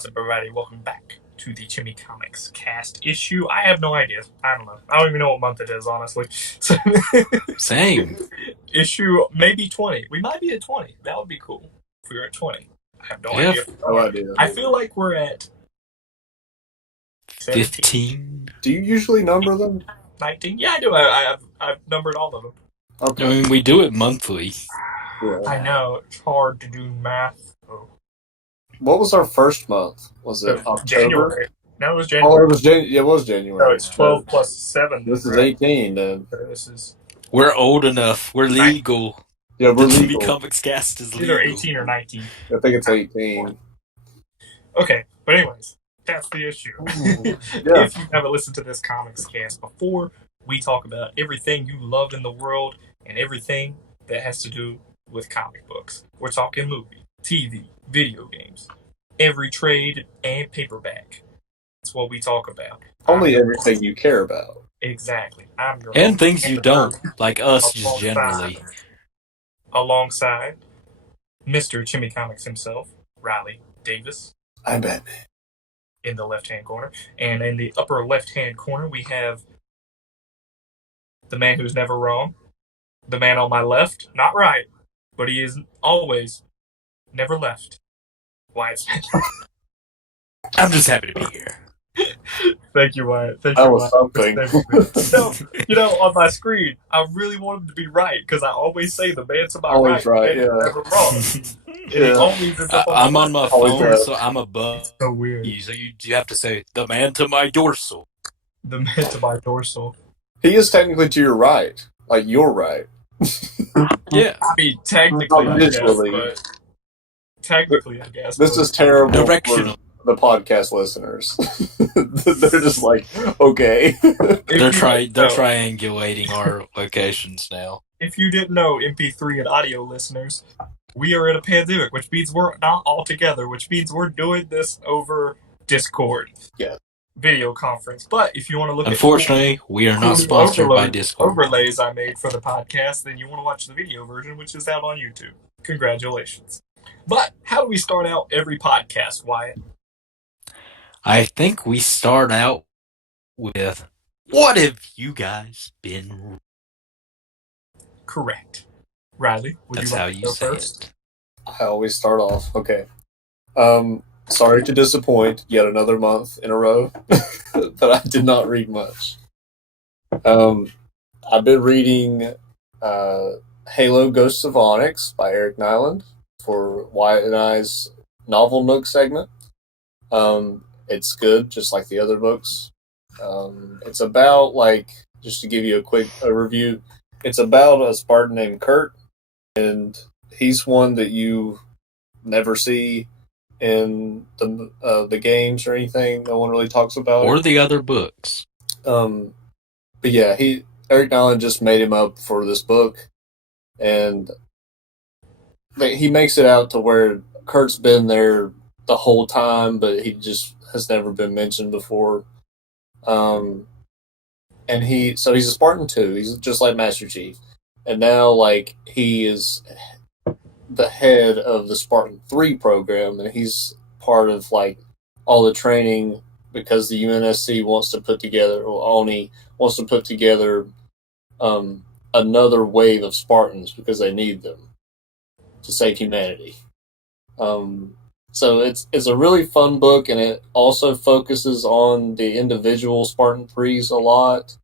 What's up, everybody? Welcome back to the ChimiComicsCast issue. I have no idea. I don't know. I don't even know what month it is, honestly. So, Same. issue maybe 20. We might be at 20. That would be cool if we were at 20. I have no idea. No idea. I feel like we're at 17, 15. Do you usually number them? 19. Yeah, I do. I've numbered all of them. Okay. I mean, we do it monthly. Yeah. I know. It's hard to do math. Oh. What was our first month? Was it October? January. No, it was Oh, January. it was January. So it's 12 plus 7. This is right? 18 then. This is... We're old enough. We're legal. Yeah, we're The legal. ChimiComicsCast is Either legal. 18 or 19. I think it's 18. Okay, but anyways, that's the issue. Yeah. If you haven't listened to this comics cast before, we talk about everything you love in the world and everything that has to do with comic books. We're talking movie, TV, video games, every trade and paperback. That's what we talk about. Only everything you care about. Exactly. I'm your And host, things you don't, Keaton, like us, just generally. alongside Mr. ChimiComics himself, Riley Davis. I'm Batman. In the left-hand corner. And in the upper left-hand corner, we have the man who's never wrong. The man on my left, not right, but he is always never left. Wyatt Smith. I'm just happy to be here. Thank you, Wyatt. Thank That you, was Wyatt. something. You know, on my screen, I really want him to be right, because I always say the man to my Always right, the man yeah. never wrong. And he always ends up I'm on my Always phone, right. so I'm above so weird. you. So you have to say, the man to my dorsal. The man to my dorsal. He is technically to your right. Like, you're right. Yeah. I mean, technically, I guess, Visually. but... Technically, I guess. This but- is terrible Directional. for the podcast listeners. They're just like, okay. They're triangulating our locations now. If you didn't know, MP3 and audio listeners, we are in a pandemic, which means we're not all together, which means we're doing this over Discord. Yeah. Video conference. But if you want to look Unfortunately, we are at not sponsored by Discord. overlays I made for the podcast, then you want to watch the video version, which is out on YouTube. Congratulations. But how do we start out every podcast, Wyatt? I think we start out with, what have you guys been? Correct. Riley, would That's you how like to you go say first? it. I always start off. Okay. Sorry to disappoint yet another month in a row, but I did not read much. I've been reading Halo Ghosts of Onyx by Eric Nyland for Wyatt and I's Novel Nook segment. It's good, just like the other books. It's about, just to give you a quick overview, it's about a Spartan named Kurt, and he's one that you never see in the games or anything. No one really talks about Or it. the other books. But yeah, Eric Nyland just made him up for this book, and he makes it out to where Kurt's been there the whole time, but he just has never been mentioned before. And he's a Spartan too. He's just like Master Chief, and now he is the head of the Spartan 3 program, and he's part of all the training because the UNSC wants to put together, or ONI wants to put together another wave of Spartans because they need them to save humanity. So it's a really fun book, and it also focuses on the individual Spartan 3s a lot.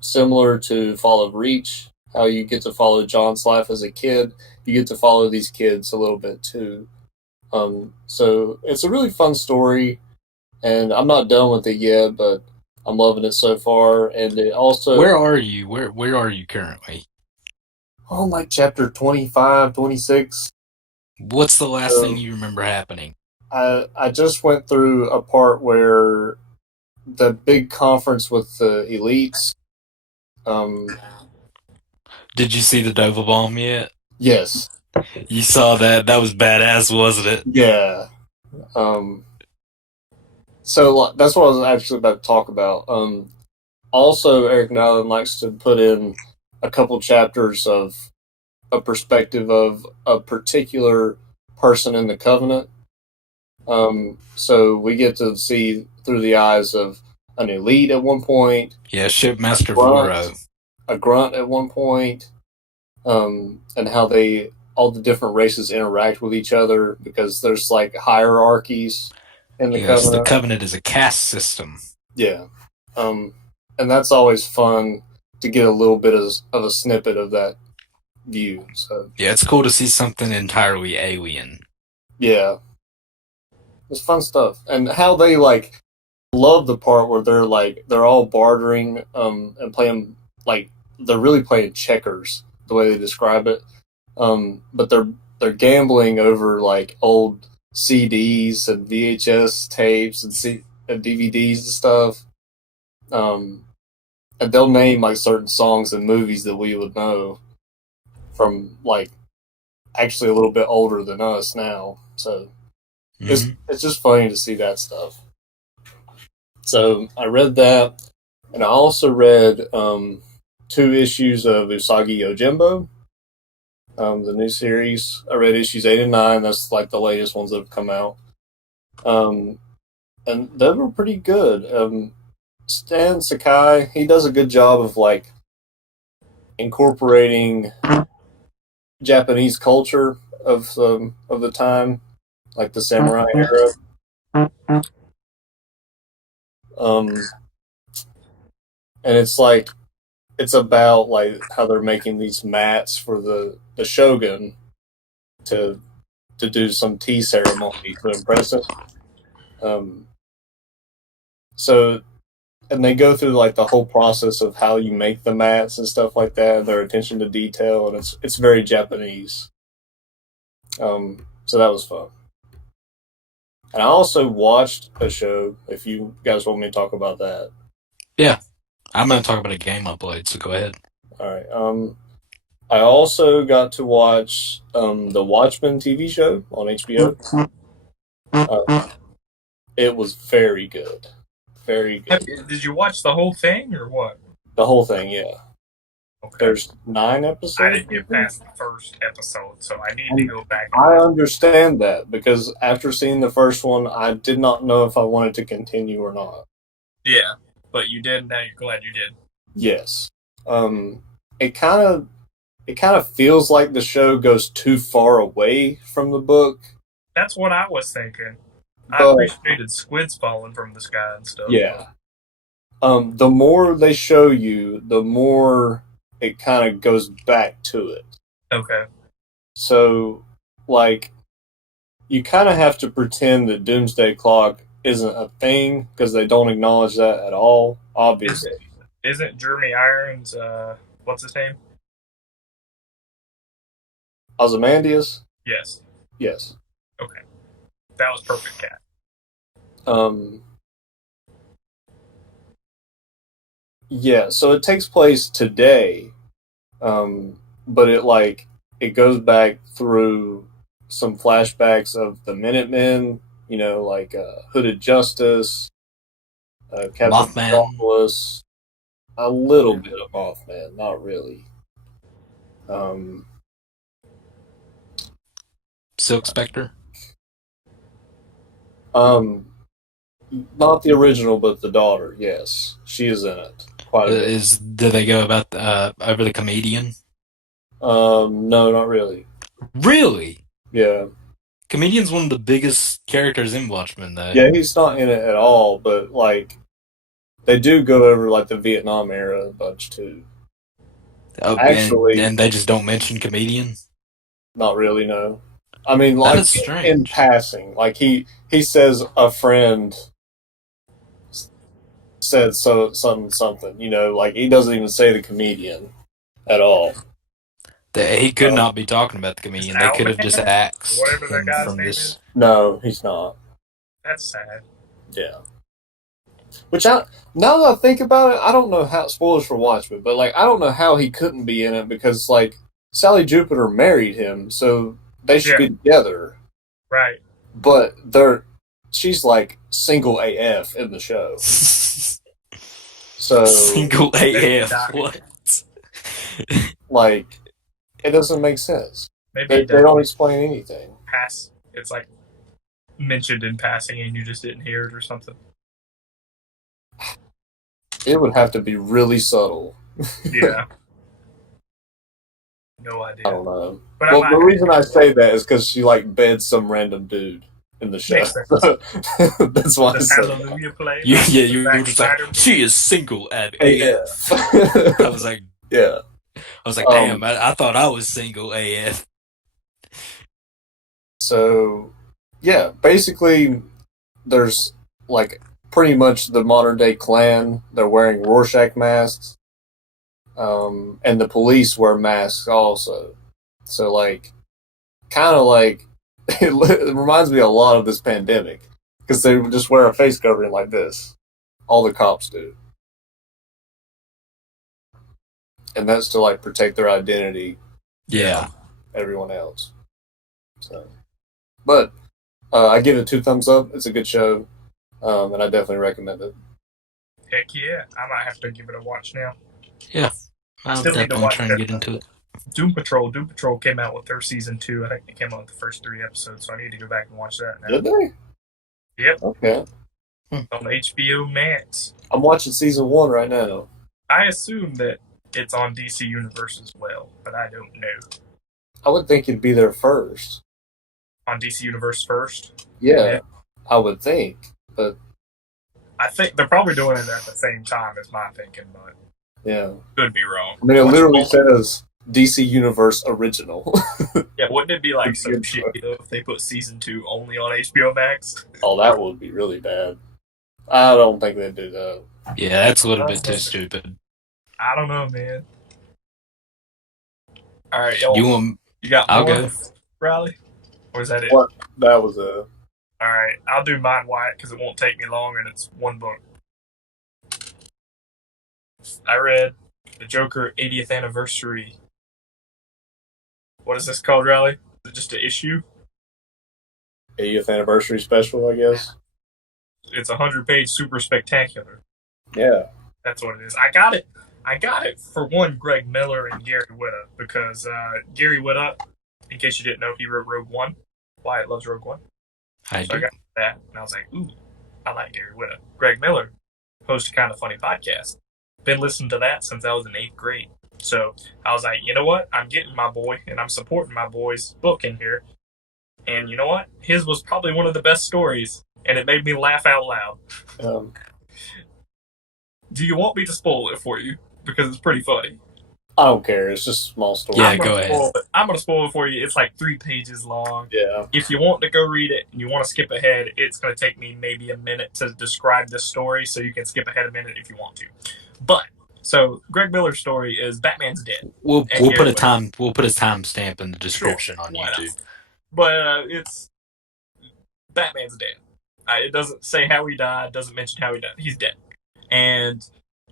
Similar to Fall of Reach, how you get to follow John's life as a kid, you get to follow these kids a little bit too. So it's a really fun story, and I'm not done with it yet, but I'm loving it so far. And it also... Where are you? Where are you currently? Oh, chapter 25, 26. What's the last thing you remember happening? I just went through a part where the big conference with the elites. Did you see the Dova bomb yet? Yes. You saw that? That was badass, wasn't it? Yeah. So that's what I was actually about to talk about. Also, Eric Nyland likes to put in a couple chapters of a perspective of a particular person in the Covenant. So we get to see through the eyes of an elite at one point. Yeah, Shipmaster Voro. A grunt at one point, and how all the different races interact with each other because there's like hierarchies in the Covenant. The Covenant is a caste system. Yeah, and that's always fun to get a little bit of a snippet of that view. So yeah, it's cool to see something entirely alien. Yeah, it's fun stuff, and how they like love the part where they're all bartering, and playing like they're really playing checkers the way they describe it, but they're gambling over like old CDs and VHS tapes and DVDs and stuff, and they'll name like certain songs and movies that we would know from like actually a little bit older than us now. So it's just funny to see that stuff. So I read that, and I also read 2 issues of Usagi Yojimbo, the new series. I read issues 8 and 9. That's like the latest ones that have come out, and they were pretty good. Stan Sakai, he does a good job of like incorporating Japanese culture of the time, like the samurai era. And it's about like how they're making these mats for the shogun to do some tea ceremony to impress him. So, and they go through like the whole process of how you make the mats and stuff like that, and their attention to detail, and it's very Japanese. So that was fun. And I also watched a show, if you guys want me to talk about that. Yeah. I'm going to talk about a game I played, so go ahead. Alright. I also got to watch the Watchmen TV show on HBO. It was very good. Very good. Did you watch the whole thing or what? The whole thing, yeah. Okay. There's 9 episodes. I didn't get past the first episode, so I need to go back. I understand that, because after seeing the first one, I did not know if I wanted to continue or not. Yeah, but you did, now you're glad you did. Yes. It kind of feels like the show goes too far away from the book. That's what I was thinking. I appreciated squids falling from the sky and stuff. Yeah. The more they show you, the more it kind of goes back to it. Okay. So, like, you kind of have to pretend that Doomsday Clock isn't a thing, because they don't acknowledge that at all, obviously. Isn't Jeremy Irons, what's his name? Ozymandias? Yes. Yes. Okay. That was perfect, Cat. Yeah, so it takes place today, but it goes back through some flashbacks of the Minutemen, like Hooded Justice, Captain Mothman. Metropolis, a little bit of Mothman, not really. Silk Spectre? Not the original, but the daughter, yes. She is in it. Quite a bit. Did they go about over the comedian? No, not really. Really? Yeah. Comedian's one of the biggest characters in Watchmen, though. Yeah, he's not in it at all, but, like, they do go over, like, the Vietnam era a bunch, too. Oh, actually, and they just don't mention comedian? Not really, no. I mean, like, in passing. Like, he says a friend said something, like, he doesn't even say the comedian at all. He could not be talking about the comedian. They could have just axed whatever that him guy's from name this. is. No, he's not. That's sad. Yeah. Which, now that I think about it, I don't know how, spoilers for Watchmen, but, like, I don't know how he couldn't be in it, because, like, Sally Jupiter married him, so they should be together. Right. But she's, like, single AF in the show. So single AF, what? Like, it doesn't make sense. Maybe they don't explain anything. It's like mentioned in passing and you just didn't hear it or something? It would have to be really subtle. Yeah. No idea. I don't know. But Well, the reason I say that is because she like beds some random dude in the show. That's why I said Hallelujah play. You were just like, she is single at AF. I was like, yeah. I was like, damn, I thought I was single AF. So, yeah, basically, there's like pretty much the modern day Klan. They're wearing Rorschach masks, and the police wear masks also. So, like, kind of like it reminds me a lot of this pandemic because they would just wear a face covering like this. All the cops do, and that's to like protect their identity. Yeah, everyone else. So, but I give it 2 thumbs up. It's a good show, and I definitely recommend it. Heck yeah, I might have to give it a watch now. Yeah, I'll definitely try and get into it. Doom Patrol came out with their season 2. I think it came out with the first 3 episodes, so I need to go back and watch that now. Did they? Yep. Okay. On HBO Max. I'm watching season 1 right now. I assume that it's on DC Universe as well, but I don't know. I would think it'd be there first. On DC Universe first? Yeah, I would think, but I think they're probably doing it at the same time as my thinking, but yeah, could be wrong. I mean, it literally says DC Universe Original. Yeah, wouldn't it be like so shitty though if they put season 2 only on HBO Max? Oh, that would be really bad. I don't think they'd do that. Yeah, that's a little bit too stupid. I don't know, man. All right, you got I'll more, go. Riley? Or is that it? What? That was a... All right, I'll do mine, Wyatt, because it won't take me long, and it's 1 book. I read The Joker 80th Anniversary. What is this called, Riley? Is it just an issue? 80th Anniversary Special, I guess. It's a 100-page super spectacular. Yeah. That's what it is. I got it for one, Greg Miller and Gary Whitta, because Gary Whitta, in case you didn't know, he wrote Rogue One. Wyatt loves Rogue One. I got that, and I was like, ooh, I like Gary Whitta. Greg Miller hosts a Kind of Funny podcast. Been listening to that since I was in 8th grade. So I was like, you know what? I'm getting my boy, and I'm supporting my boy's book in here. And you know what? His was probably one of the best stories, and it made me laugh out loud. Do you want me to spoil it for you? Because it's pretty funny. I don't care. It's just a small story. Yeah, go ahead. I'm going to spoil it for you. It's like 3 pages long. Yeah. If you want to go read it and you want to skip ahead, it's going to take me maybe a minute to describe this story, so you can skip ahead a minute if you want to. But so Greg Miller's story is Batman's dead. We'll put a timestamp in the description on YouTube. But it's Batman's dead. It doesn't say how he died. Doesn't mention how he died. He's dead. And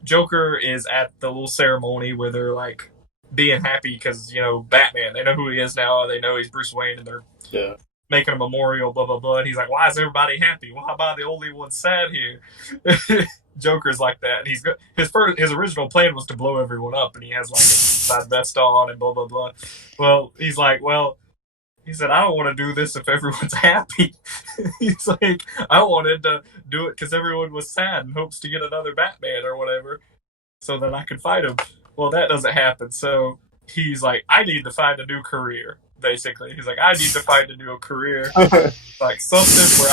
Joker is at the little ceremony where they're like being happy because, you know, Batman, they know who he is now. They know he's Bruce Wayne, and they're making a memorial, blah, blah, blah. And he's like, why is everybody happy? Why am I the only one sad here? Joker's like that. And his original plan was to blow everyone up, and he has like a side vest on and blah, blah, blah. Well, he's like, he said, I don't want to do this if everyone's happy. He's like, I wanted to do it because everyone was sad and hopes to get another Batman or whatever so that I could fight him. Well, that doesn't happen. So he's like, I need to find a new career, basically. He's like, I need to find a new career. Like something where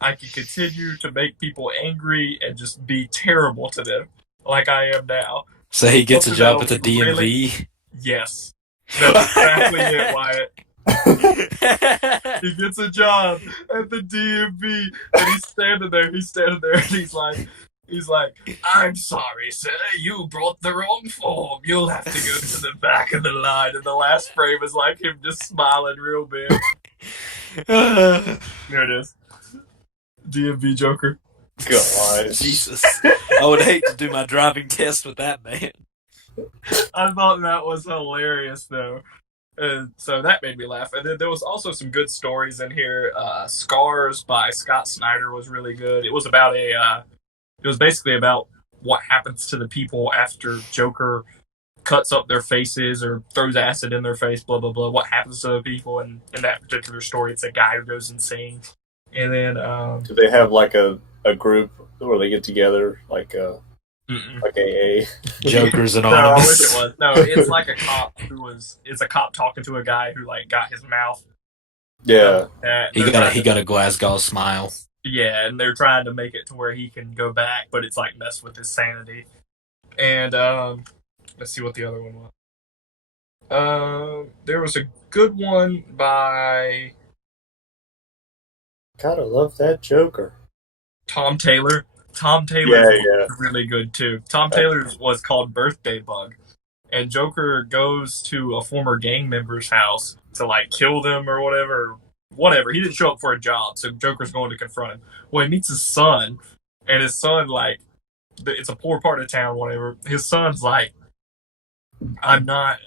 I can continue to make people angry and just be terrible to them like I am now. So he gets a job at the DMV? Yes. That's exactly it, Wyatt. He gets a job at the DMV, and he's standing there, and he's like, I'm sorry, sir, you brought the wrong form. You'll have to go to the back of the line. And the last frame is like him just smiling real big. There it is. DMV Joker. God. Jesus. I would hate to do my driving test with that man. I thought that was hilarious, though. So that made me laugh. And then there was also some good stories in here. Scars by Scott Snyder was really good. It was about it was basically about what happens to the people after Joker cuts up their faces or throws acid in their face, blah blah blah. What happens to the people? And in that particular story, it's a guy who goes insane. And then Do they have like a group where they get together like mm-mm. like AA? Joker's No, I wish Anonymous. it was. No, it's like a cop it's a cop talking to a guy who like got his mouth. Yeah. He got a Glasgow smile. Yeah, and they're trying to make it to where he can go back, but it's like messed with his sanity. And let's see what the other one was. There was a good one by Gotta love that Joker. Tom Taylor. Tom Taylor's Yeah. really good too. Tom Taylor's was called Birthday Bug. And Joker goes to a former gang member's house to like kill them or whatever. Whatever. He didn't show up for a job, so Joker's going to confront him. Well, he meets his son, and his son, like, it's a poor part of town, whatever. His son's like, I'm not,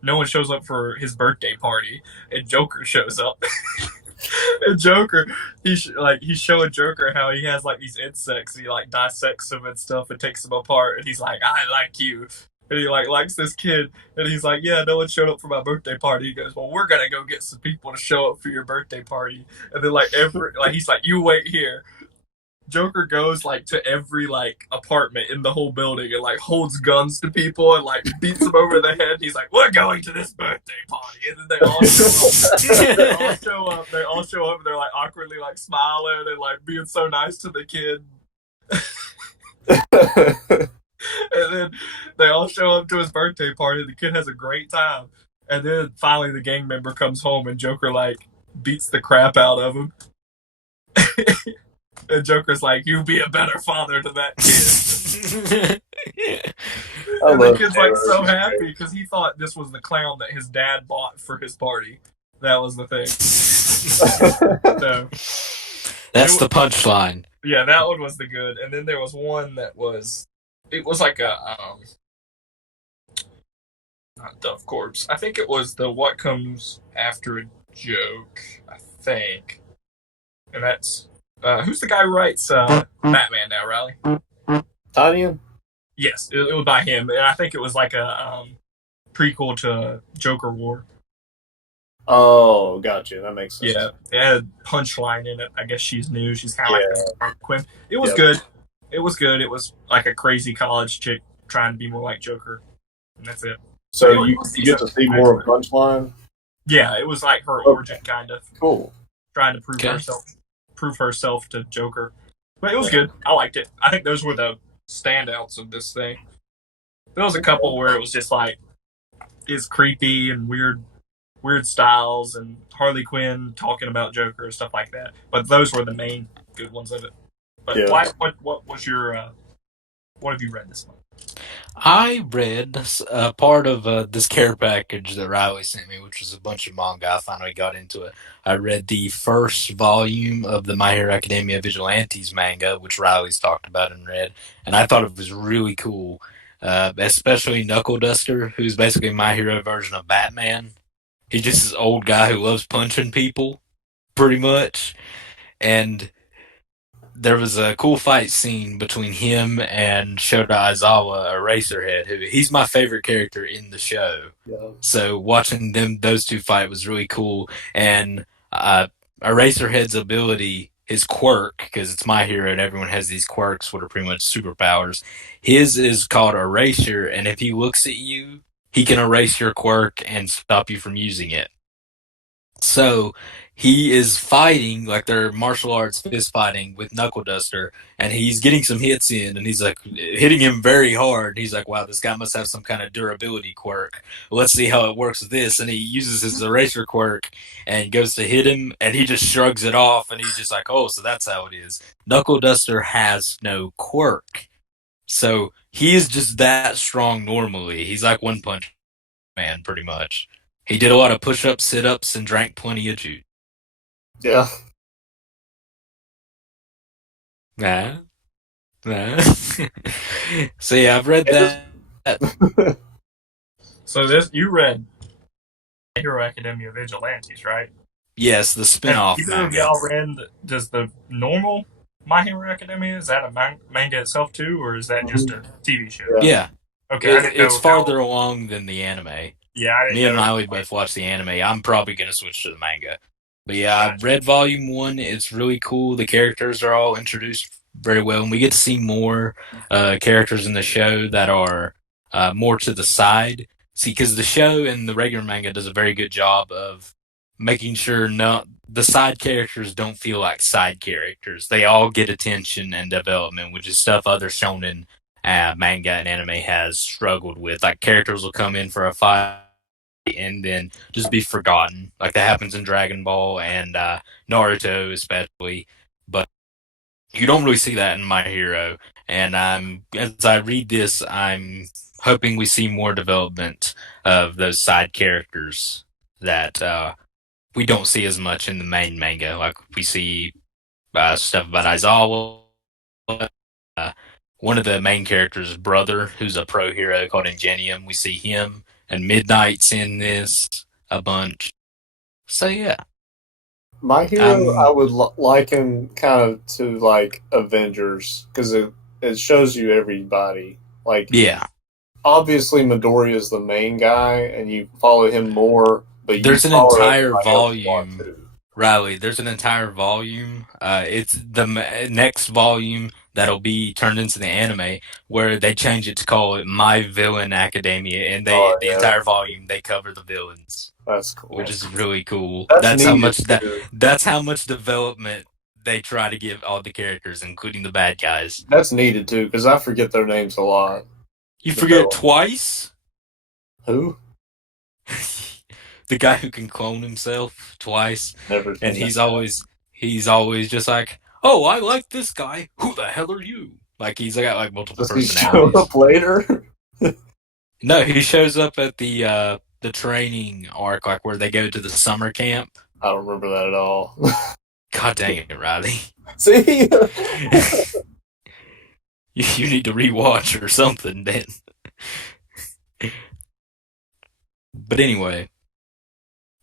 no one shows up for his birthday party, and Joker shows up. And Joker, he's showing Joker how he has like these insects, and he like dissects them and stuff and takes them apart, and he's like, I like you. And he like likes this kid, and he's like, yeah, no one showed up for my birthday party. He goes, well, we're gonna go get some people to show up for your birthday party. And then like he's like, you wait here. Joker goes like to every like apartment in the whole building and like holds guns to people and like beats them over the head. He's like, we're going to this birthday party, and then they all show up. They all show up and they're like awkwardly like smiling and like being so nice to the kid. And then they all show up to his birthday party. The kid has a great time. And then finally the gang member comes home and Joker like beats the crap out of him. And Joker's like, you be a better father to that kid. And the kid's like so happy because he thought this was the clown that his dad bought for his party. That was the thing. So, That's the punchline. yeah, that one was the good. And then there was one that was, it was like a, not Dove Corpse. I think it was the What Comes After a Joke, I think. And that's, who's the guy who writes Batman now, Riley? Tanya? Yes, it was by him. And I think it was like a prequel to Joker War. Oh, gotcha. That makes sense. Yeah, it had a punchline in it. I guess she's new. She's kind of like Harley Quinn. It was good. It was good. It was like a crazy college chick trying to be more like Joker. And that's it. So you get to see more of Punchline? Yeah, it was like her origin, kind of. Cool. Trying to prove herself to Joker. But it was good. I liked it. I think those were the standouts of this thing. There was a couple where it was just like, it's creepy and weird styles and Harley Quinn talking about Joker and stuff like that. But those were the main good ones of it. But what was your what have you read this month? I read part of this care package that Riley sent me, which was a bunch of manga. I finally got into it. I read the first volume of the My Hero Academia Vigilantes manga, which Riley's talked about and read, and I thought it was really cool, especially Knuckle Duster, who's basically My Hero version of Batman. He's just this old guy who loves punching people, pretty much, and there was a cool fight scene between him and Shota Aizawa, Eraserhead, who he's my favorite character in the show. Yeah. So watching those two fight was really cool. And Eraserhead's ability, his quirk, because it's My Hero and everyone has these quirks, what are pretty much superpowers. His is called Erasure, and if he looks at you, he can erase your quirk and stop you from using it. So he is fighting, like they're martial arts fist fighting with Knuckle Duster, and he's getting some hits in, and he's like hitting him very hard. He's like, wow, this guy must have some kind of durability quirk. Well, let's see how it works with this. And he uses his eraser quirk and goes to hit him, and he just shrugs it off, and he's just like, oh, so that's how it is. Knuckle Duster has no quirk. So he is just that strong normally. He's like One Punch Man, pretty much. He did a lot of push-ups, sit-ups, and drank plenty of juice. Yeah. Nah. So yeah, I've read that. So you read My Hero Academia Vigilantes, right? Yes, the spin-off Either of y'all read, does the normal My Hero Academia, is that a manga itself too, or is that just a TV show? Yeah. Okay, I didn't It's know farther how. along than the anime. Yeah, I didn't Me and know. Riley both watched the anime. I'm probably gonna switch to the manga. But yeah, I Gotcha. read volume one. It's really cool. The characters are all introduced very well, and we get to see more characters in the show that are more to the side. See, because the show and the regular manga does a very good job of making sure the side characters don't feel like side characters. They all get attention and development, which is stuff other shonen manga and anime has struggled with. Like characters will come in for a fight and then just be forgotten, like that happens in Dragon Ball and Naruto especially. But you don't really see that in My Hero. And as I read this, I'm hoping we see more development of those side characters that we don't see as much in the main manga. Like we see stuff about Aizawa. Uh, One of the main characters' brother, who's a pro hero called Ingenium. We see him, and Midnight's in this a bunch. So yeah, My Hero, I I'm would liken kind of to like Avengers because it shows you everybody. Like yeah. obviously Midoriya is the main guy, and you follow him more, but you There's an follow entire everybody else you want volume, to. Riley. There's an entire volume. It's the next volume that'll be turned into the anime where they change it to call it My Villain Academia, and Oh the yeah, entire volume they cover the villains, that's which cool. is really cool. That's needed too. That's how much development they try to give all the characters, including the bad guys. That's needed too because I forget their names a lot. You The forget villain. twice? Who? The guy who can clone himself twice, Never and seen that. he's always just like, "Oh, I like this guy. Who the hell are you?" Like he's got like multiple Does he show personalities. up later? No, he shows up at the training arc, like where they go to the summer camp. I don't remember that at all. God dang it, Riley! See? You need to rewatch or something, then. But anyway,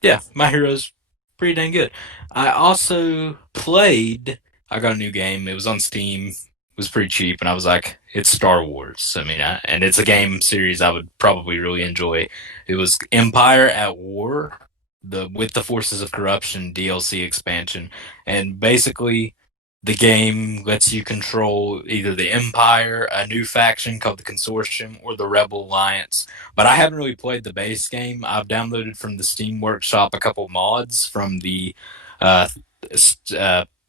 yeah, My Hero's pretty dang good. I also played. I got a new game. It was on Steam. It was pretty cheap, and I was like, "It's Star Wars." I mean, and it's a game series I would probably really enjoy. It was Empire at War, the with the Forces of Corruption DLC expansion, and basically. The game lets you control either the Empire, a new faction called the Consortium, or the Rebel Alliance. But I haven't really played the base game. I've downloaded from the Steam Workshop a couple mods from the uh,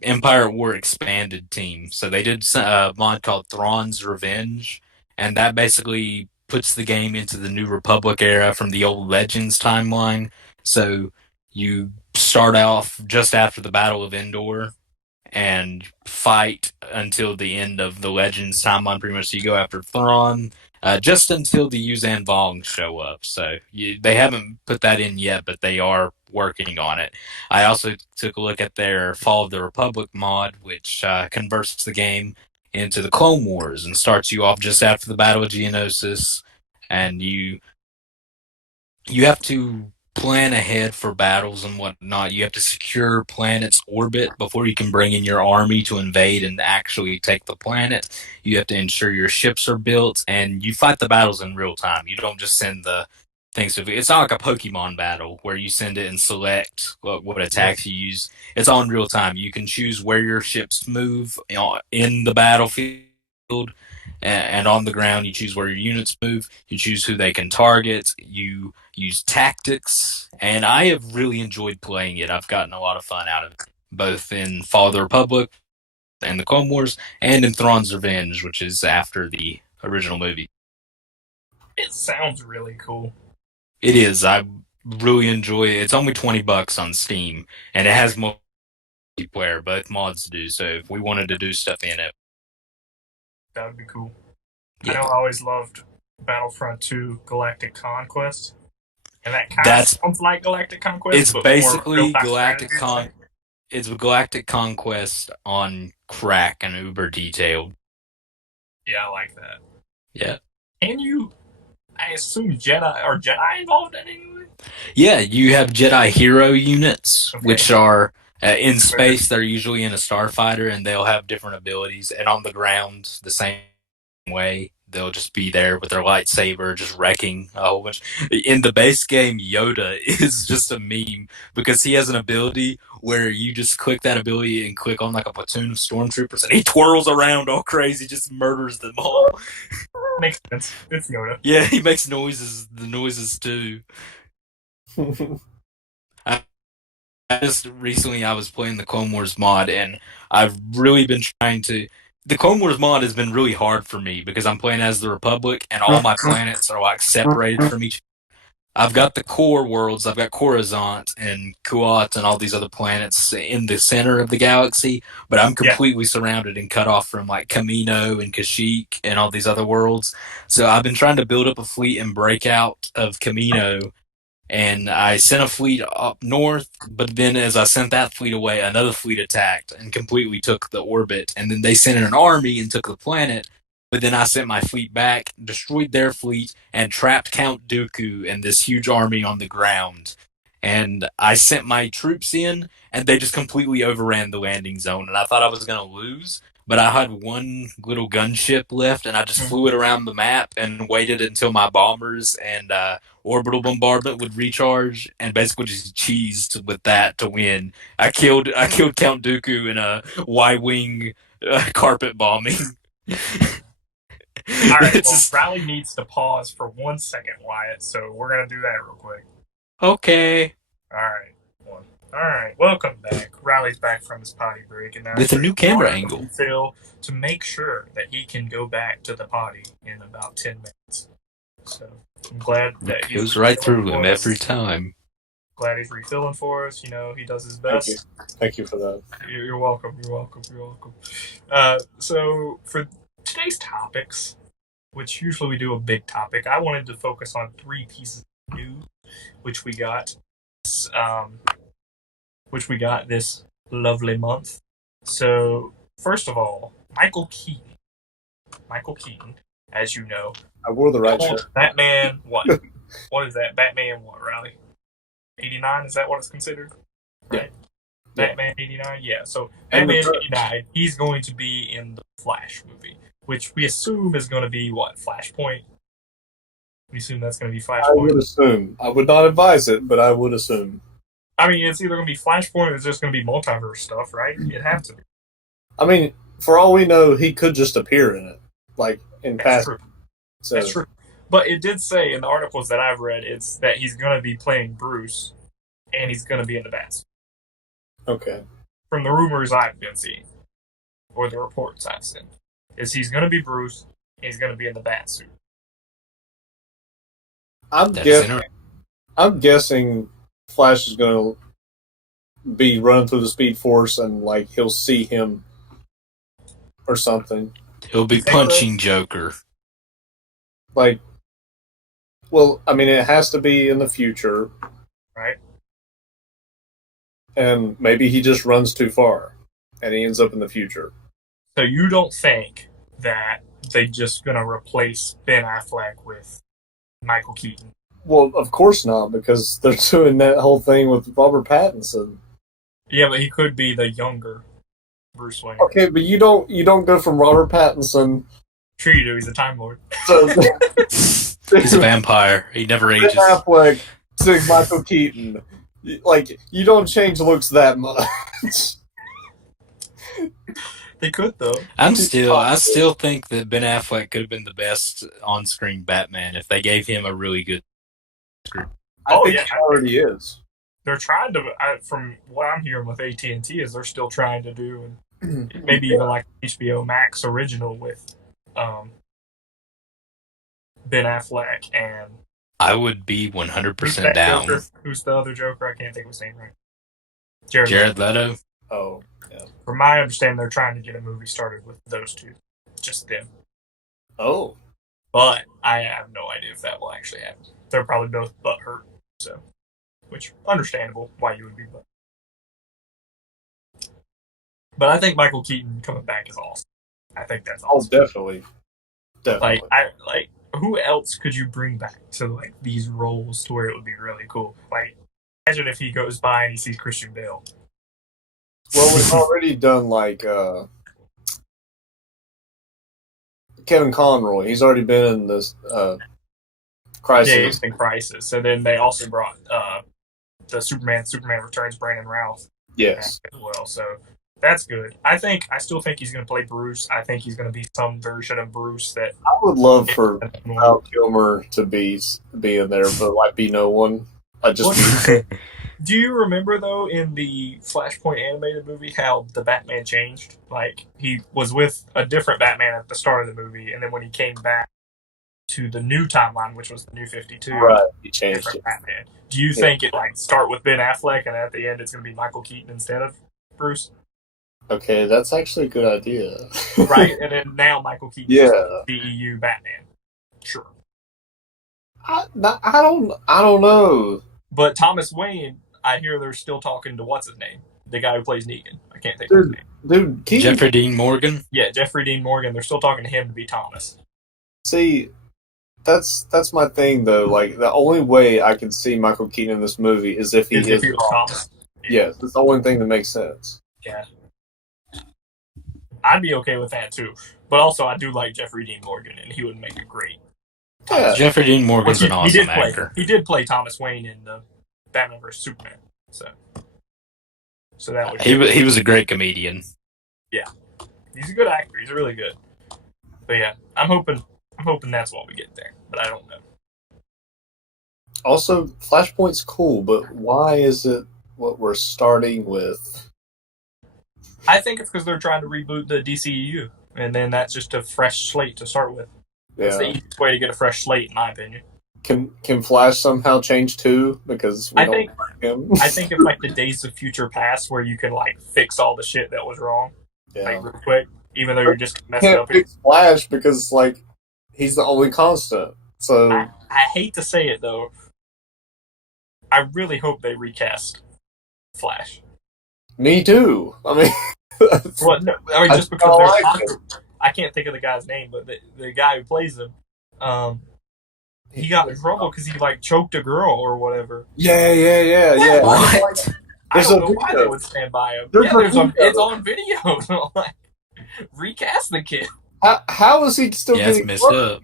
Empire at War expanded team. So they did a mod called Thrawn's Revenge, and that basically puts the game into the New Republic era from the old Legends timeline. So you start off just after the Battle of Endor and fight until the end of the Legends timeline. Pretty much, so you go after Thrawn just until the Yuzan Vong show up. So they haven't put that in yet, but they are working on it. I also took a look at their Fall of the Republic mod, which converts the game into the Clone Wars and starts you off just after the Battle of Geonosis, and you have to plan ahead for battles and whatnot. You have to secure planet's orbit before you can bring in your army to invade and actually take the planet. You have to ensure your ships are built, and you fight the battles in real time. You don't just send the things to. It's not like a Pokemon battle where you send it and select what attacks you use. It's all in real time. You can choose where your ships move in the battlefield and on the ground. You choose where your units move. You choose who they can target. You use tactics, and I have really enjoyed playing it. I've gotten a lot of fun out of it, both in Fall of the Republic and the Clone Wars, and in Thrawn's Revenge, which is after the original movie. It sounds really cool. It is. I really enjoy it. It's only $20 on Steam, and it has multiplayer. Both mods do. So if we wanted to do stuff in it, That would be cool. yeah. I know I always loved Battlefront 2 Galactic Conquest. And that kind of That's sounds like Galactic Conquest. it's but basically more Galactic strategy. It's Galactic Conquest on crack and uber detailed. Yeah, I like that. Yeah. Can you? I assume Jedi involved in it anyway? Yeah, you have Jedi hero units, Okay. which are in space. They're usually in a starfighter, and they'll have different abilities. And on the ground, the same way, they'll just be there with their lightsaber, just wrecking a whole bunch. In the base game, Yoda is just a meme because he has an ability where you just click that ability and click on like a platoon of stormtroopers, and he twirls around all crazy, just murders them all. Makes sense. It's Yoda. Yeah, he makes the noises too. I just recently I was playing the Clone Wars mod, and I've really been trying to. The Clone Wars mod has been really hard for me because I'm playing as the Republic, and all my planets are like separated from each. I've got the core worlds. I've got Coruscant and Kuat and all these other planets in the center of the galaxy, but I'm completely surrounded and cut off from like Kamino and Kashyyyk and all these other worlds. So I've been trying to build up a fleet and break out of Kamino, and I sent a fleet up north, but then as I sent that fleet away, another fleet attacked and completely took the orbit. And then they sent in an army and took the planet. But then I sent my fleet back, destroyed their fleet, and trapped Count Dooku and this huge army on the ground. And I sent my troops in, and they just completely overran the landing zone. And I thought I was going to lose, but I had one little gunship left, and I just flew it around the map and waited until my bombers and orbital bombardment would recharge, and basically just cheesed with that to win. I killed Count Dooku in a Y-wing carpet bombing. All right, well, Riley needs to pause for 1 second, Wyatt, so we're going to do that real quick. Okay. All right, welcome back. Riley's back from his potty break, and now with a new camera angle. Phil, to make sure that he can go back to the potty in about 10 minutes. So I'm glad that he goes right through him every time. Glad he's refilling for us. You know, he does his best. Thank you for that. You're welcome. So for today's topics, which usually we do a big topic, I wanted to focus on 3 pieces of news, which we got this lovely month. So first of all, Michael Keaton, as you know, I wore the right shirt. Batman. What? What is that? Batman? What, Riley? 89? Is that what it's considered? Right. Yeah. Batman 89. Yeah. So Batman 89. He's going to be in the Flash movie, which we assume is going to be what? Flashpoint. We assume that's going to be Flashpoint. I would assume. I would not advise it, but I would assume. I mean, it's either going to be Flashpoint or it's just going to be multiverse stuff, right? It has to be. I mean, for all we know, he could just appear in it, like in past. True. So. That's true. But it did say in the articles that I've read, it's that he's going to be playing Bruce, and he's going to be in the Batsuit. Okay. From the rumors I've been seeing, or the reports I've seen, is he's going to be Bruce, and he's going to be in the Batsuit. I'm guessing Flash is going to be running through the Speed Force, and like he'll see him or something. He'll be punching Joker. Like, well, I mean, it has to be in the future, right? And maybe he just runs too far, and he ends up in the future. So you don't think that they're just going to replace Ben Affleck with Michael Keaton? Well, of course not, because they're doing that whole thing with Robert Pattinson. Yeah, but he could be the younger Bruce Wayne. Okay, but you don't go from Robert Pattinson. Sure you do. He's a Time Lord. He's a vampire. He never ages. Ben Affleck to Michael Keaton. Like, you don't change looks that much. They could, though. I still think that Ben Affleck could have been the best on-screen Batman if they gave him a really good script. I think he already is. They're trying to, from what I'm hearing with AT&T, is they're still trying to do, and maybe even like HBO Max original with Ben Affleck and... I would be 100% down. Joker? Who's the other Joker? I can't think of his name right. Jared Leto. Oh, yeah. From my understanding, they're trying to get a movie started with those two. Just them. Oh. But I have no idea if that will actually happen. They're probably both butthurt, so... Which, understandable why you would be butthurt. But I think Michael Keaton coming back is awesome. I think that's awesome. Oh, definitely. Definitely. Who else could you bring back to like these roles to where it would be really cool? Like, imagine if he goes by and he sees Christian Bale. Well, we've already done like Kevin Conroy. He's already been in this Crisis. Yeah, he's in Crisis. So then they also brought the Superman Returns, Brandon Routh. Yes. As well. So that's good. I still think he's going to play Bruce. I think he's going to be some version of Bruce that. I would love for Val Kilmer to be in there, but like be no one. Do you remember though in the Flashpoint animated movie how the Batman changed? Like he was with a different Batman at the start of the movie, and then when he came back to the new timeline, which was the New 52, right, he changed it. Batman. Do you think it like start with Ben Affleck and at the end it's going to be Michael Keaton instead of Bruce? Okay, that's actually a good idea. Right, and then now Michael Keaton is the EU Batman. Sure. I don't know. But Thomas Wayne, I hear they're still talking to what's his name, the guy who plays Negan. I can't think of his name. Dude, Keaton. Jeffrey Dean Morgan. Yeah, Jeffrey Dean Morgan. They're still talking to him to be Thomas. See, that's my thing though. Like the only way I can see Michael Keaton in this movie is if he is Thomas. Yes, that's the only thing that makes sense. Yeah. I'd be okay with that too. But also I do like Jeffrey Dean Morgan and he would make a great Yeah. Jeffrey Dean Morgan's an awesome actor. He did play Thomas Wayne in the Batman vs Superman. So that would he was a great comedian. Yeah. He's a good actor. He's really good. But yeah, I'm hoping that's what we get there, but I don't know. Also, Flashpoint's cool, but why is it what we're starting with? I think it's because they're trying to reboot the DCEU, and then that's just a fresh slate to start with. Yeah. It's the easiest way to get a fresh slate, in my opinion. Can Flash somehow change too? Because we don't like him. I think it's like the Days of Future Past where you can like fix all the shit that was wrong, like real quick, even though you're just messing up. Fix Flash because like he's the only constant. So I hate to say it though. I really hope they recast Flash. Me too. I mean, well, no, I mean just because I can't think of the guy's name, but the guy who plays him, he got in trouble because he like choked a girl or whatever. Yeah. What? I don't know why they would stand by him. It's on video. Like, recast the kid. How is he still getting messed up?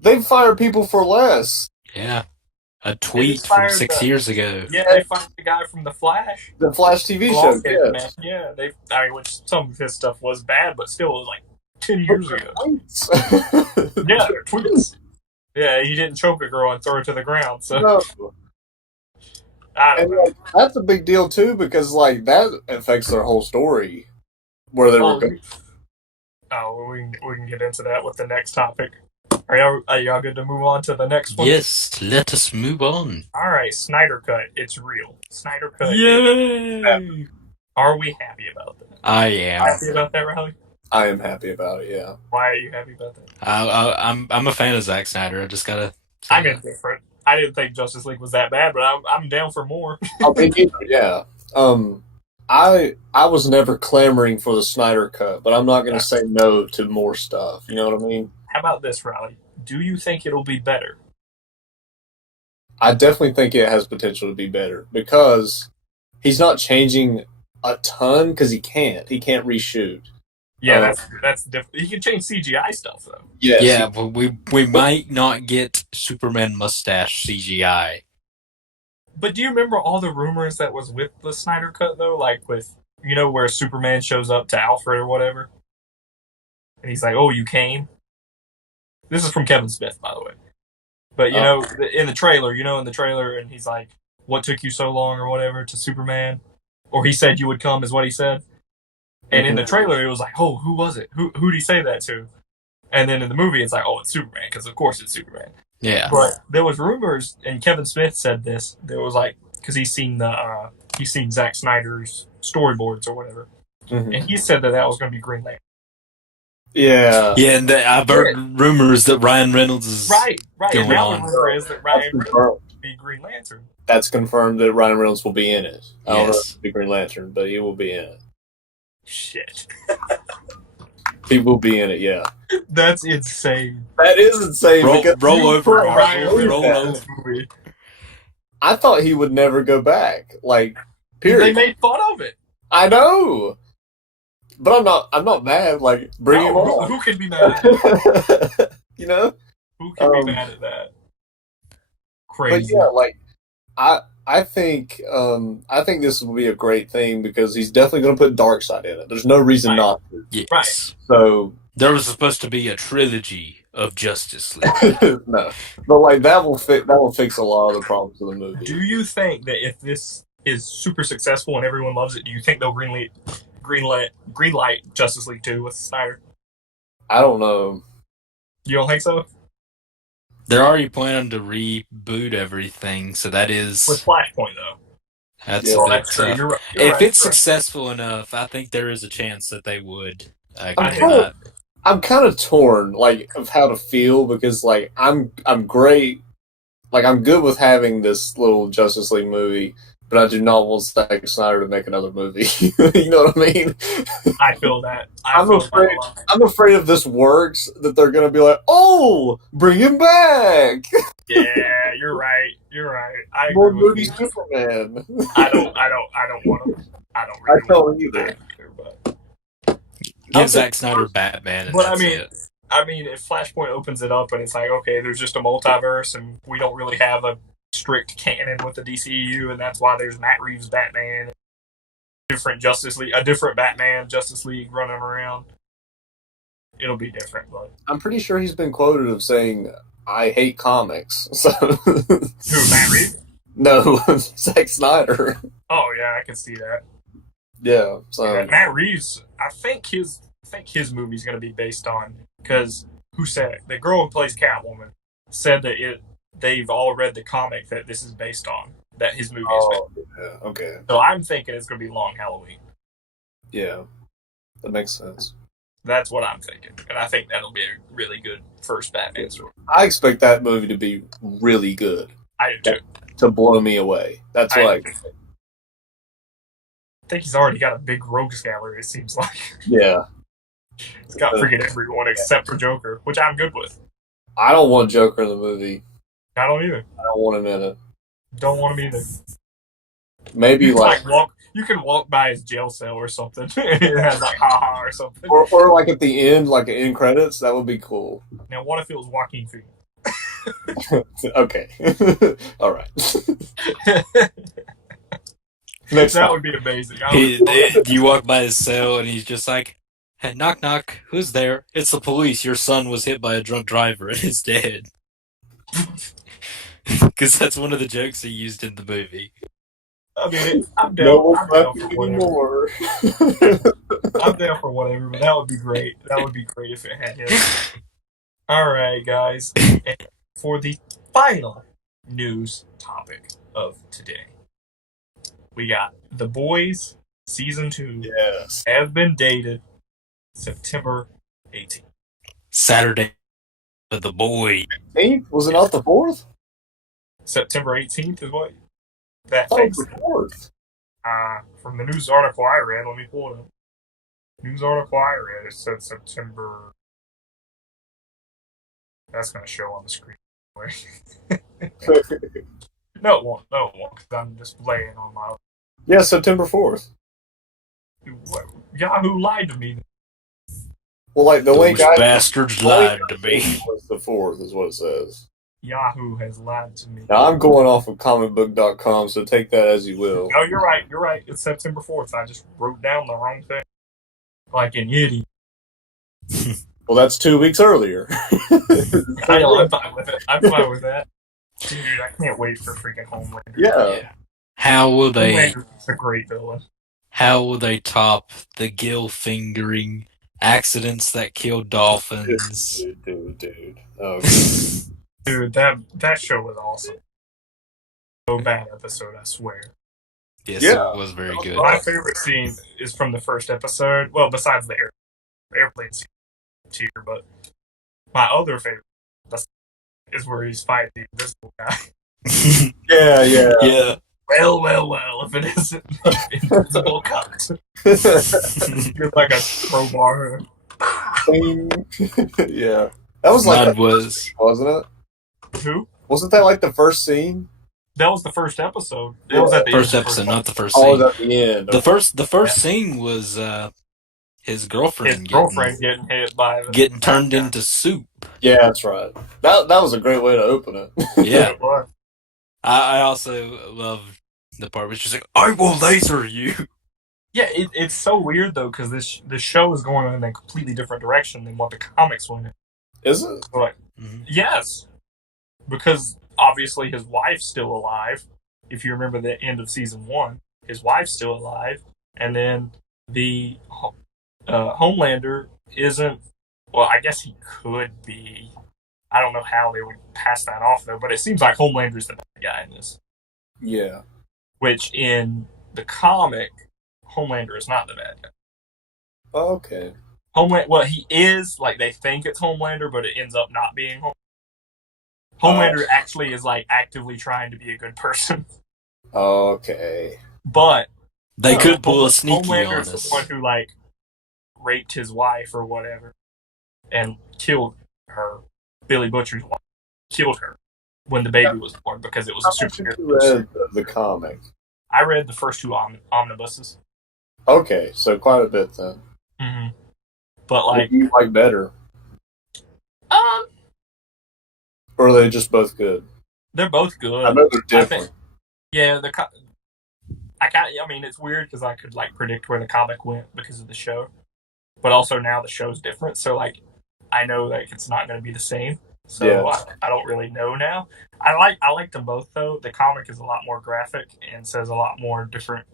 They fire people for less. Yeah. A tweet from 6 years ago. Yeah, they fired the guy from The Flash. The Flash TV show. Yes. Yeah, which some of his stuff was bad, but still, it was like 10 years ago. Yeah, they're tweets. Yeah, he didn't choke a girl and throw her to the ground. So no. I don't know. Like, that's a big deal too, because like that affects their whole story. Where they were going. Oh, we can get into that with the next topic. Are y'all good to move on to the next one? Yes, let us move on. All right, Snyder Cut. It's real. Snyder Cut. Yay! Are we happy about that? I am. Happy about that, Riley? I am happy about it. Yeah. Why are you happy about that? I'm a fan of Zack Snyder. I just gotta. I'm indifferent. I didn't think Justice League was that bad, but I'm down for more. Yeah. I was never clamoring for the Snyder Cut, but I'm not going to say no to more stuff. You know what I mean? How about this, Riley? Do you think it'll be better? I definitely think it has potential to be better because he's not changing a ton because he can't. He can't reshoot. Yeah, that's different. He can change CGI stuff though. Yes. Yeah, but we might not get Superman mustache CGI. But do you remember all the rumors that was with the Snyder Cut though? Like with where Superman shows up to Alfred or whatever, and he's like, "Oh, you came." This is from Kevin Smith, by the way. But in the trailer, and he's like, "What took you so long?" or whatever to Superman, or he said you would come, is what he said. And in the trailer, it was like, "Oh, who was it? Who'd he say that to?" And then in the movie, it's like, "Oh, it's Superman," because of course it's Superman. Yeah. But there was rumors, and Kevin Smith said this. There was like, because he's seen Zack Snyder's storyboards or whatever, and he said that was going to be Green Lantern. Yeah. Yeah, and I've heard rumors that Ryan Reynolds is right. going And now on. the rumor is that Ryan Reynolds will be Green Lantern. That's confirmed that Ryan Reynolds will be in it. I don't know if Yes. he'll be Green Lantern, but he will be in it. Shit. He will be in it, yeah. That's insane. That is insane. Roll over, Ryan roll Reynolds over. movie. I thought he would never go back. Like, period. They made fun of it. I know. but I'm not mad. Like, bring him on. Who can be mad at that? You know? Who can be mad at that? Crazy. But yeah, like, I think this will be a great thing because he's definitely going to put Darkseid in it. There's no reason not to. Yes. Right. So there was supposed to be a trilogy of Justice League. no, but like that will fix a lot of the problems of the movie. Do you think that if this is super successful and everyone loves it, do you think they'll greenlight Justice League 2 with Snyder? I don't know. You don't think so? They're already planning to reboot everything, so that is with Flashpoint though. That's that's true. You're right. If it's successful enough, I think there is a chance that they would. I'm kind of torn, like, of how to feel because, like, I'm great, like, I'm good with having this little Justice League movie, but I do not want Zack Snyder to make another movie. You know what I mean? I feel that. I'm afraid if this works, that they're gonna be like, "Oh, bring him back." Yeah, you're right. I More agree movie with you. Superman. I don't want to. I don't. Really I don't either. Give Zack Snyder Batman. And but that's I mean, if Flashpoint opens it up and it's like, okay, there's just a multiverse, and we don't really have a strict canon with the DCEU, and that's why there's Matt Reeves Batman, a different Batman Justice League running around. It'll be different, but I'm pretty sure he's been quoted of saying, "I hate comics." So who, Matt Reeves? No, Zack Snyder. Oh yeah, I can see that. Yeah, so Matt Reeves, I think his movie's going to be based on, because who said it? The girl who plays Catwoman said that they've all read the comic that this is based on, that his movie is based on. Yeah, okay. So I'm thinking it's going to be Long Halloween. Yeah, that makes sense. That's what I'm thinking, and I think that'll be a really good first Batman story. I expect that movie to be really good. I do too. To blow me away. That's what I think he's already got a big rogues gallery, it seems like. Yeah. He's got freaking everyone except for Joker, which I'm good with. I don't want Joker in the movie. I don't either. I don't want him in it. Don't want him either. Maybe you can walk by his jail cell or something. It has like haha or something. Or like at the end, like end credits, that would be cool. Now what if it was Joaquin Phoenix? Okay. All right. That would be amazing. You walk by his cell and he's just like, "Hey, knock knock, who's there? It's the police. Your son was hit by a drunk driver and is dead." Because that's one of the jokes he used in the movie. I mean, I'm down for whatever. I'm down for whatever, but that would be great. That would be great if it had him. All right, guys. And for the final news topic of today, we got The Boys Season 2 has been dated September 18th. Saturday of The Boys. 18th? Was it not the 4th? September 18th is what that takes. 4th. From the news article I read, let me pull it up. News article I read, it said September. That's going to show on the screen. No, it won't. Because I'm displaying on my. Yeah, September 4th. Yahoo lied to me. Well, like the link bastards lied to me. Was the 4th is what it says. Yahoo has lied to me. Now, I'm going off of comicbook.com, so take that as you will. No, you're right. It's September 4th. I just wrote down the wrong thing. Like in Yiddy. Well, that's 2 weeks earlier. I know, I'm fine with it. I'm fine with that. Dude, I can't wait for freaking Homelander. Yeah. How will they... Homelander's a great villain. How will they top the gill fingering accidents that kill dolphins? Dude. Oh, Dude, that show was awesome. So bad episode, I swear. Yes, it was very good. My favorite scene is from the first episode. Well, besides the airplane scene here, but my other favorite is where he's fighting the invisible guy. Yeah. Well, if it isn't invisible cut. You're like a crowbar. Yeah. That was like wasn't it? Who? Wasn't that like the first scene? That was the first episode. That was at the first end episode, not the first scene. Oh, at the end. The first scene was his girlfriend getting hit by getting turned into soup. Yeah, that's right. That was a great way to open it. Yeah. I also love the part where she's like, "I will laser you." Yeah, it's so weird though because this show is going in a completely different direction than what the comics went in. Is it? Like, yes, because obviously his wife's still alive. If you remember the end of season 1, his wife's still alive, and then the Homelander isn't. Well, I guess he could be. I don't know how they would pass that off though, but it seems like Homelander's the bad guy in this. Yeah. Which in the comic, Homelander is not the bad guy. Okay. Well, he is, like, they think it's Homelander, but it ends up not being Homelander. Homelander actually is, like, actively trying to be a good person. Okay. But they could pull a sneaky Homelander's on us. the one who, like, raped his wife or whatever and killed her. Billy Butcher's wife killed her when the baby was born because it was a superhero. You read the comic? I read the first 2 omnibuses. Okay, so quite a bit then. Mm-hmm. But, like... What do you like better? Or are they just both good? They're both good. I know they're different. Yeah, I mean, it's weird because I could, like, predict where the comic went because of the show. But also now the show's different, so, like, I know, like, it's not going to be the same. So yeah. I don't really know now. I like them both, though. The comic is a lot more graphic and says a lot more different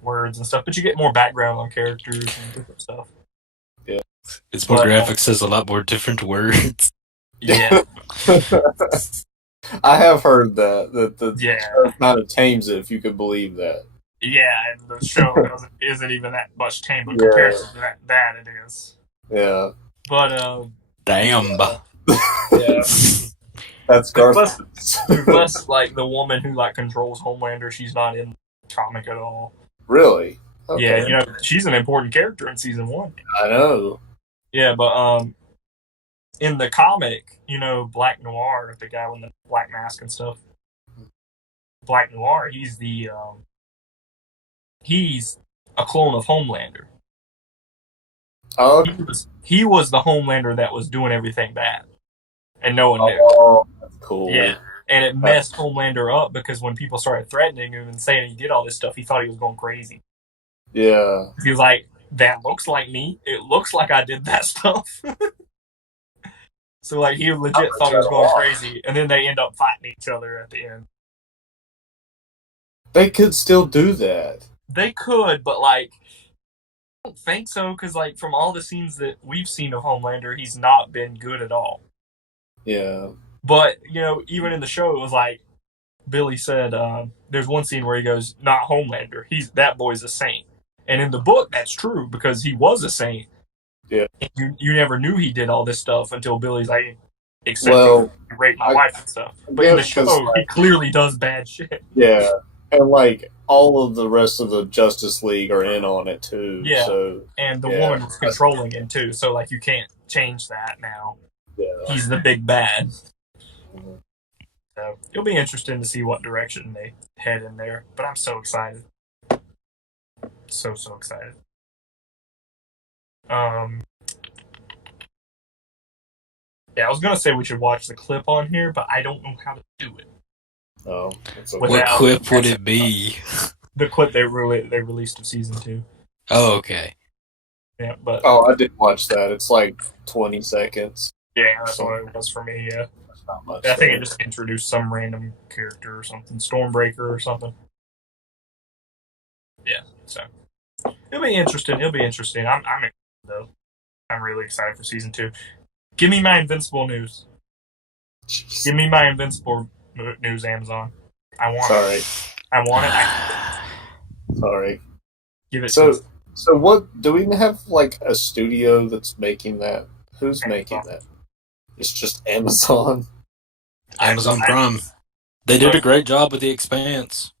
words and stuff, but you get more background on characters and different stuff. Yeah. It's more graphic, says a lot more different words. Yeah. I have heard that the show kind of tames it, if you could believe that. Yeah, and the show isn't even that much tame, but compared to that it is. Yeah. But damn. Yeah. That's Garth. Unless like the woman who like controls Homelander, she's not in the comic at all. Really? Okay. Yeah, you know, she's an important character in season 1. I know. Yeah, but in the comic, you know, Black Noir, the guy with the black mask and stuff. Black Noir, he's a clone of Homelander. Oh, he was the Homelander that was doing everything bad, and no one knew. Oh, that's cool. Yeah, and it messed Homelander up because when people started threatening him and saying he did all this stuff, he thought he was going crazy. Yeah. He was like, "That looks like me. It looks like I did that stuff." So, like, he legit thought he was going crazy, and then they end up fighting each other at the end. They could still do that. They could, but, like, I don't think so, because, like, from all the scenes that we've seen of Homelander, he's not been good at all. Yeah. But, you know, even in the show, it was like, Billy said, there's one scene where he goes, "Not Homelander. That boy's a saint." And in the book, that's true, because he was a saint. Yeah. You never knew he did all this stuff until Billy's like, except he raped my wife and stuff. But in the show, he clearly does bad shit. Yeah. And, like, all of the rest of the Justice League are in on it, too. Yeah. So, and the woman was controlling him, too. So, like, you can't change that now. Yeah. He's the big bad. So, it'll be interesting to see what direction they head in there. But I'm so excited. So excited. Yeah, I was going to say we should watch the clip on here, but I don't know how to do it. Oh, okay. What clip would it be? The clip they released of season 2. Oh, okay. Yeah, but I did watch that. It's like 20 seconds. Yeah, that's what it was for me. Yeah, that's not much. I think it just introduced some random character or something, Stormbreaker or something. Yeah, so it'll be interesting. I'm excited though. I'm really excited for season 2. Give me my Invincible news. Jeez. Give me my Invincible news, Amazon. I want it. I want it. Sorry. Give it. So what? Do we have like a studio that's making that? Who's making that? It's just Amazon. Amazon Prime. They did a great job with The Expanse.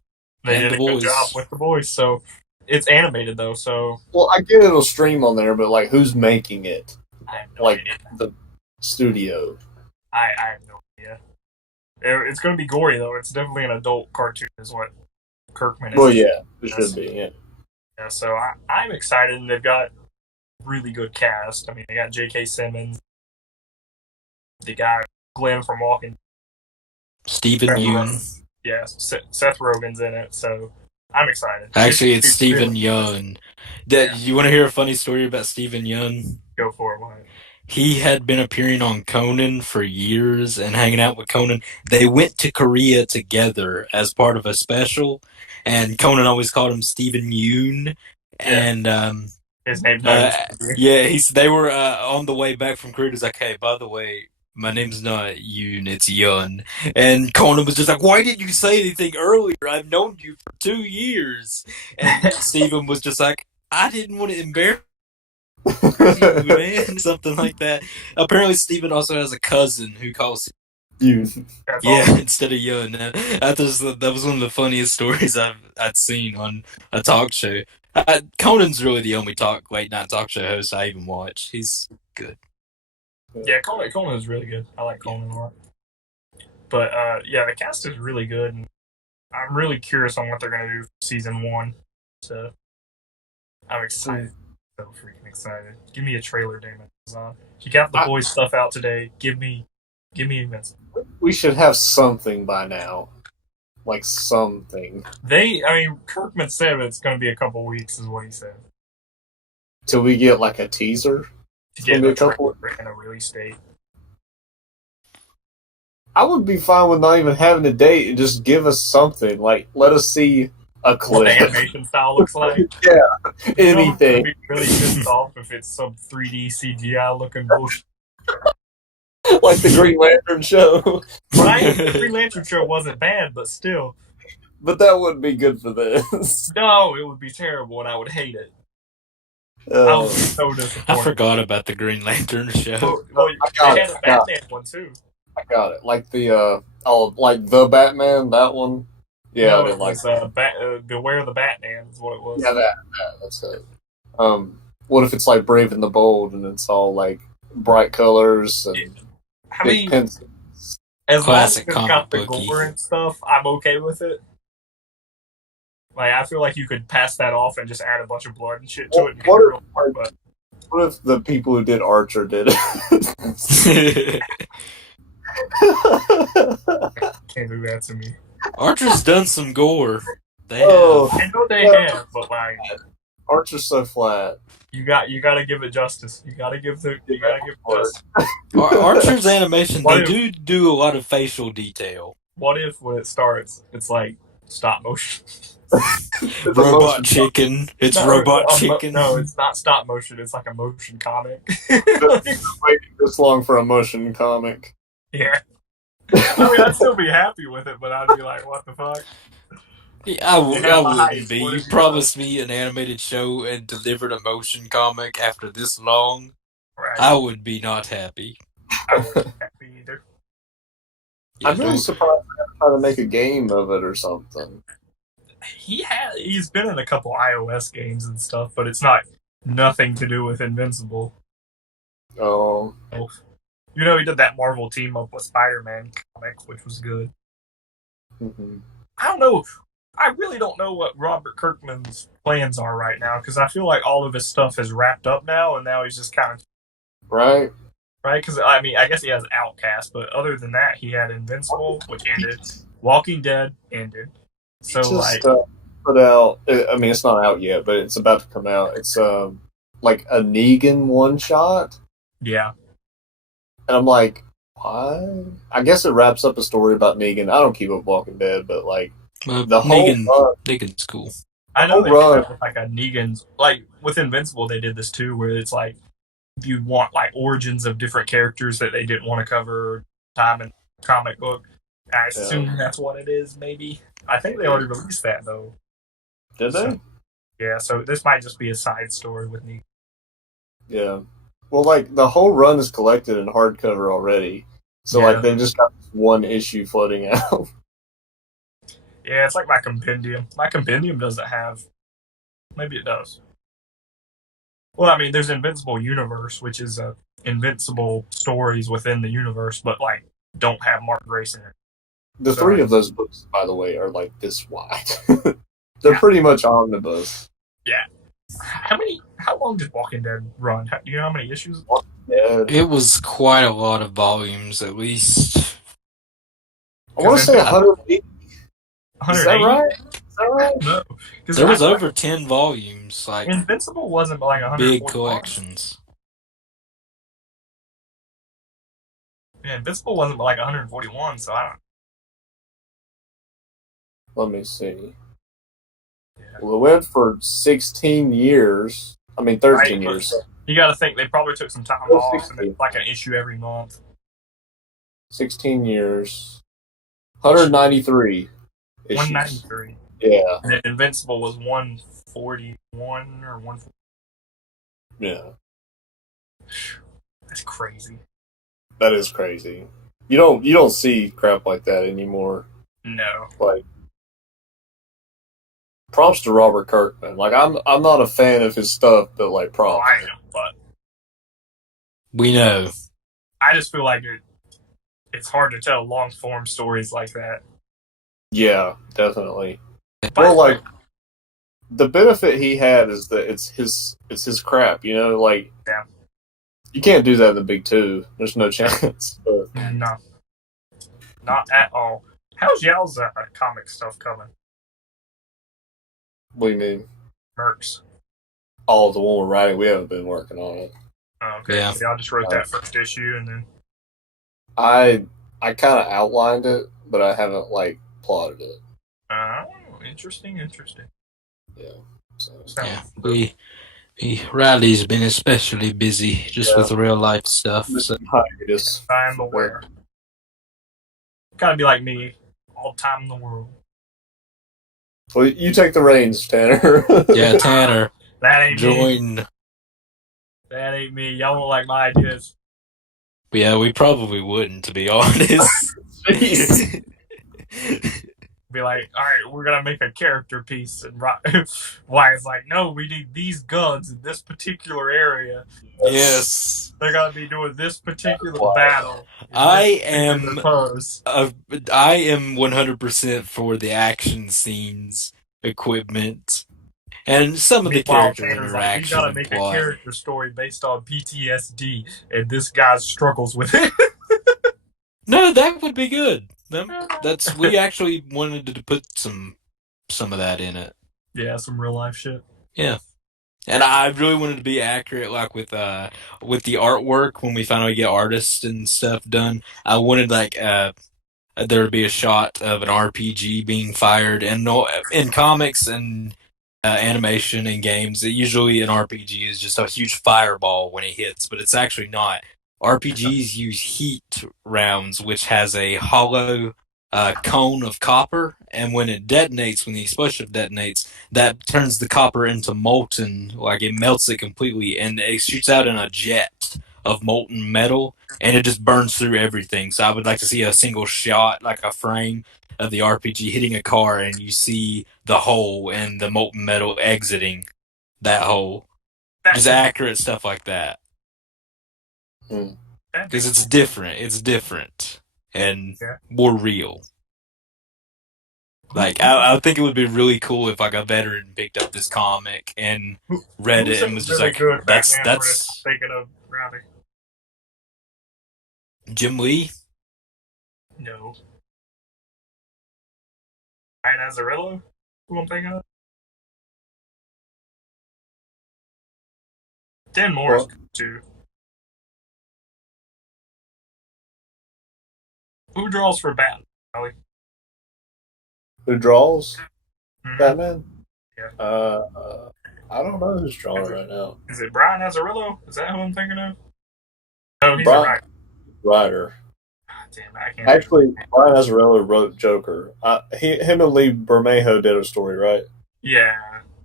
They did a good job with The Boys. So it's animated though. So I get it'll stream on there, but like, who's making it? I have no idea. The studio. I have no idea. It's going to be gory though. It's definitely an adult cartoon, is what Kirkman is. Well, yeah, it should be. Yeah. Yeah. So I'm excited, and they've got really good cast. I mean, they got J.K. Simmons, the guy Glenn from Walking. Stephen Yeun. Yeah, Seth Rogen's in it, so I'm excited. Actually, it's Stephen really Yeun. yeah. You want to hear a funny story about Stephen Yeun? Go for it, Wyatt. He had been appearing on Conan for years and hanging out with Conan. They went to Korea together as part of a special, and Conan always called him Stephen Yoon. Yeah. And His name's yeah, they were on the way back from Korea. He's like, "Hey, by the way, my name's not Yoon, it's Yun." And Conan was just like, "Why didn't you say anything earlier? I've known you for 2 years." And Stephen was just like, "I didn't want to embarrass." Man, something like that. Apparently, Steven also has a cousin who calls You. That's yeah awesome. instead of Yun. That was one of the funniest stories I'd seen on a talk show. Conan's really the only late night talk show host I even watch. He's good. Yeah, Conan is really good. I like Conan a lot. But yeah, the cast is really good, and I'm really curious on what they're gonna do for season 1. So I'm excited. So freaking excited. Give me a trailer, damn it, Amazon. You got the boys stuff out today. Give me Invincible. We should have something by now. Like something. Kirkman said it's going to be a couple weeks, is what he said. Till we get like a teaser? To get a trailer and a release date. I would be fine with not even having a date and just give us something. Like, let us see a clip. What the animation style looks like. Yeah, anything. I'd be really pissed off if it's some 3D CGI looking bullshit. Like the Green Lantern show. Right? The Green Lantern show wasn't bad, but still. But that wouldn't be good for this. No, it would be terrible, and I would hate it. I would be so disappointed. I forgot about the Green Lantern show. Well, they had a Batman one too. I got it. Like the like the Batman, that one. Yeah, no, I didn't like Beware the Batman is what it was. Yeah, that's it. What if it's like Brave and the Bold and it's all like bright colors and big pencils? As long as Classic it's comic got the booky. gore and stuff, I'm okay with it. Like, I feel like you could pass that off and just add a bunch of blood and shit to it. And what if the people who did Archer did it? Can't do that to me. Archer's done some gore. I know they have, but like Archer's so flat. You got to give it justice. You got to give justice. Archer's animation, they do a lot of facial detail. What if when it starts, it's like stop motion? Robot chicken. It's robot chicken. No, it's not stop motion. It's like a motion comic. Waiting this long for a motion comic. Yeah. I mean, I'd still be happy with it, but I'd be like, what the fuck? Yeah, I wouldn't be. You promised me an animated show and delivered a motion comic after this long. Right. I would be not happy. I wouldn't be happy either. I'm really surprised they're trying to make a game of it or something. He's been in a couple iOS games and stuff, but it's nothing to do with Invincible. Oh. You know, he did that Marvel team up with Spider-Man comic, which was good. Mm-hmm. I don't know. I really don't know what Robert Kirkman's plans are right now, because I feel like all of his stuff is wrapped up now, and now he's just kind of... Right? Right? Because, I mean, I guess he has Outcast, but other than that, he had Invincible, which ended. Walking Dead ended. So, just, put out... I mean, it's not out yet, but it's about to come out. It's, like, a Negan one-shot? Yeah. And I'm like, why? I guess it wraps up a story about Negan. I don't keep up Walking Dead, but, like, the whole Negan's cool. I know they have like a Negan's, like with Invincible they did this too, where it's like you want like origins of different characters that they didn't want to cover time in the comic book. I assume that's what it is, maybe. I think they already released that though. Did they? Yeah, so this might just be a side story with Negan. Yeah. Well, like the whole run is collected in hardcover already. So like they just got one issue floating out. Yeah, it's like my compendium. My compendium doesn't have... Maybe it does. Well, I mean, there's Invincible Universe, which is Invincible stories within the universe, but, like, don't have Mark Grayson in it. The three of those books, by the way, are, like, this wide. They're pretty much omnibus. Yeah. How long did Walking Dead run? Do you know how many issues? Yeah. It was quite a lot of volumes, at least. I want to say 180. Is that 180? right? Is that right? No, because There was over 10 volumes, like Invincible wasn't like big 141. collections. Yeah, Invincible wasn't like 141, so I don't. Let me see. Yeah. Well, it went for 16 years. I mean, 13 Right, years. You got to think they probably took some time off, and it's like an issue every month. 16 years. 193 issues. 193. Yeah. And then Invincible was 141 or 140. Yeah. That's crazy. That is crazy. You don't see crap like that anymore. No. Like, props to Robert Kirkman. Like, I'm not a fan of his stuff, but like, props. I am, but We know. I just feel like it's hard to tell long form stories like that. Yeah, definitely. But, Well, like, the benefit he had is that it's his crap. You know, like, yeah. You can't do that in the big two. There's no chance. But No, not at all. How's y'all's comic stuff coming? what do you mean? Mercs. Oh, the one we're writing, we haven't been working on it. Oh, okay. Yeah. So y'all just wrote that first issue, and then I kind of outlined it, but I haven't like plotted it. oh, interesting. Yeah. So, Yeah, Riley's been especially busy just with real life stuff. So. hiatus. I'm aware. Gotta be like me, all the time in the world. Well, you take the reins, Tanner. Yeah, Tanner, That ain't join. me. That ain't me. Y'all won't like my ideas. Yeah, we probably wouldn't, to be honest. Jeez. Be like, all right, we're gonna make a character piece, and Wyatt's like, no, we need these guns in this particular area. Yes. They're gonna be doing this particular battle. I am pose. I am 100% for the action scenes, equipment, and some of the character interaction you gotta and make plot. a character story based on PTSD, and this guy struggles with it. No, that would be good. We actually wanted to put some of that in it. Yeah, some real life shit. Yeah. And I really wanted to be accurate, like with the artwork when we finally get artists and stuff done. I wanted like there would be a shot of an RPG being fired, and in comics and animation and games, usually an RPG is just a huge fireball when it hits, but it's actually not. RPGs use heat rounds, which has a hollow cone of copper, and when it detonates, when the explosive detonates, that turns the copper into molten, like it melts it completely, and it shoots out in a jet of molten metal, and it just burns through everything. So I would like to see a single shot, like a frame of the RPG hitting a car, and you see the hole and the molten metal exiting that hole. Just accurate stuff like that. Because it's different. It's different. And more real. Like, I think it would be really cool if like a veteran picked up this comic and read it and was just like, that's thinking of Rowdy. Jim Lee? No. Ryan Azzarello? Who I'm thinking of? Dan Moore's good too. Who draws for Batman, Charlie? Who draws Mm-hmm. Batman? Yeah. I don't know who's drawing right now. Is it Brian Azzarello? Is that who I'm thinking of? No, he's a writer. Damn, I can't. Actually, Brian Azzarello wrote Joker. Him and Lee Bermejo did a story, right? Yeah.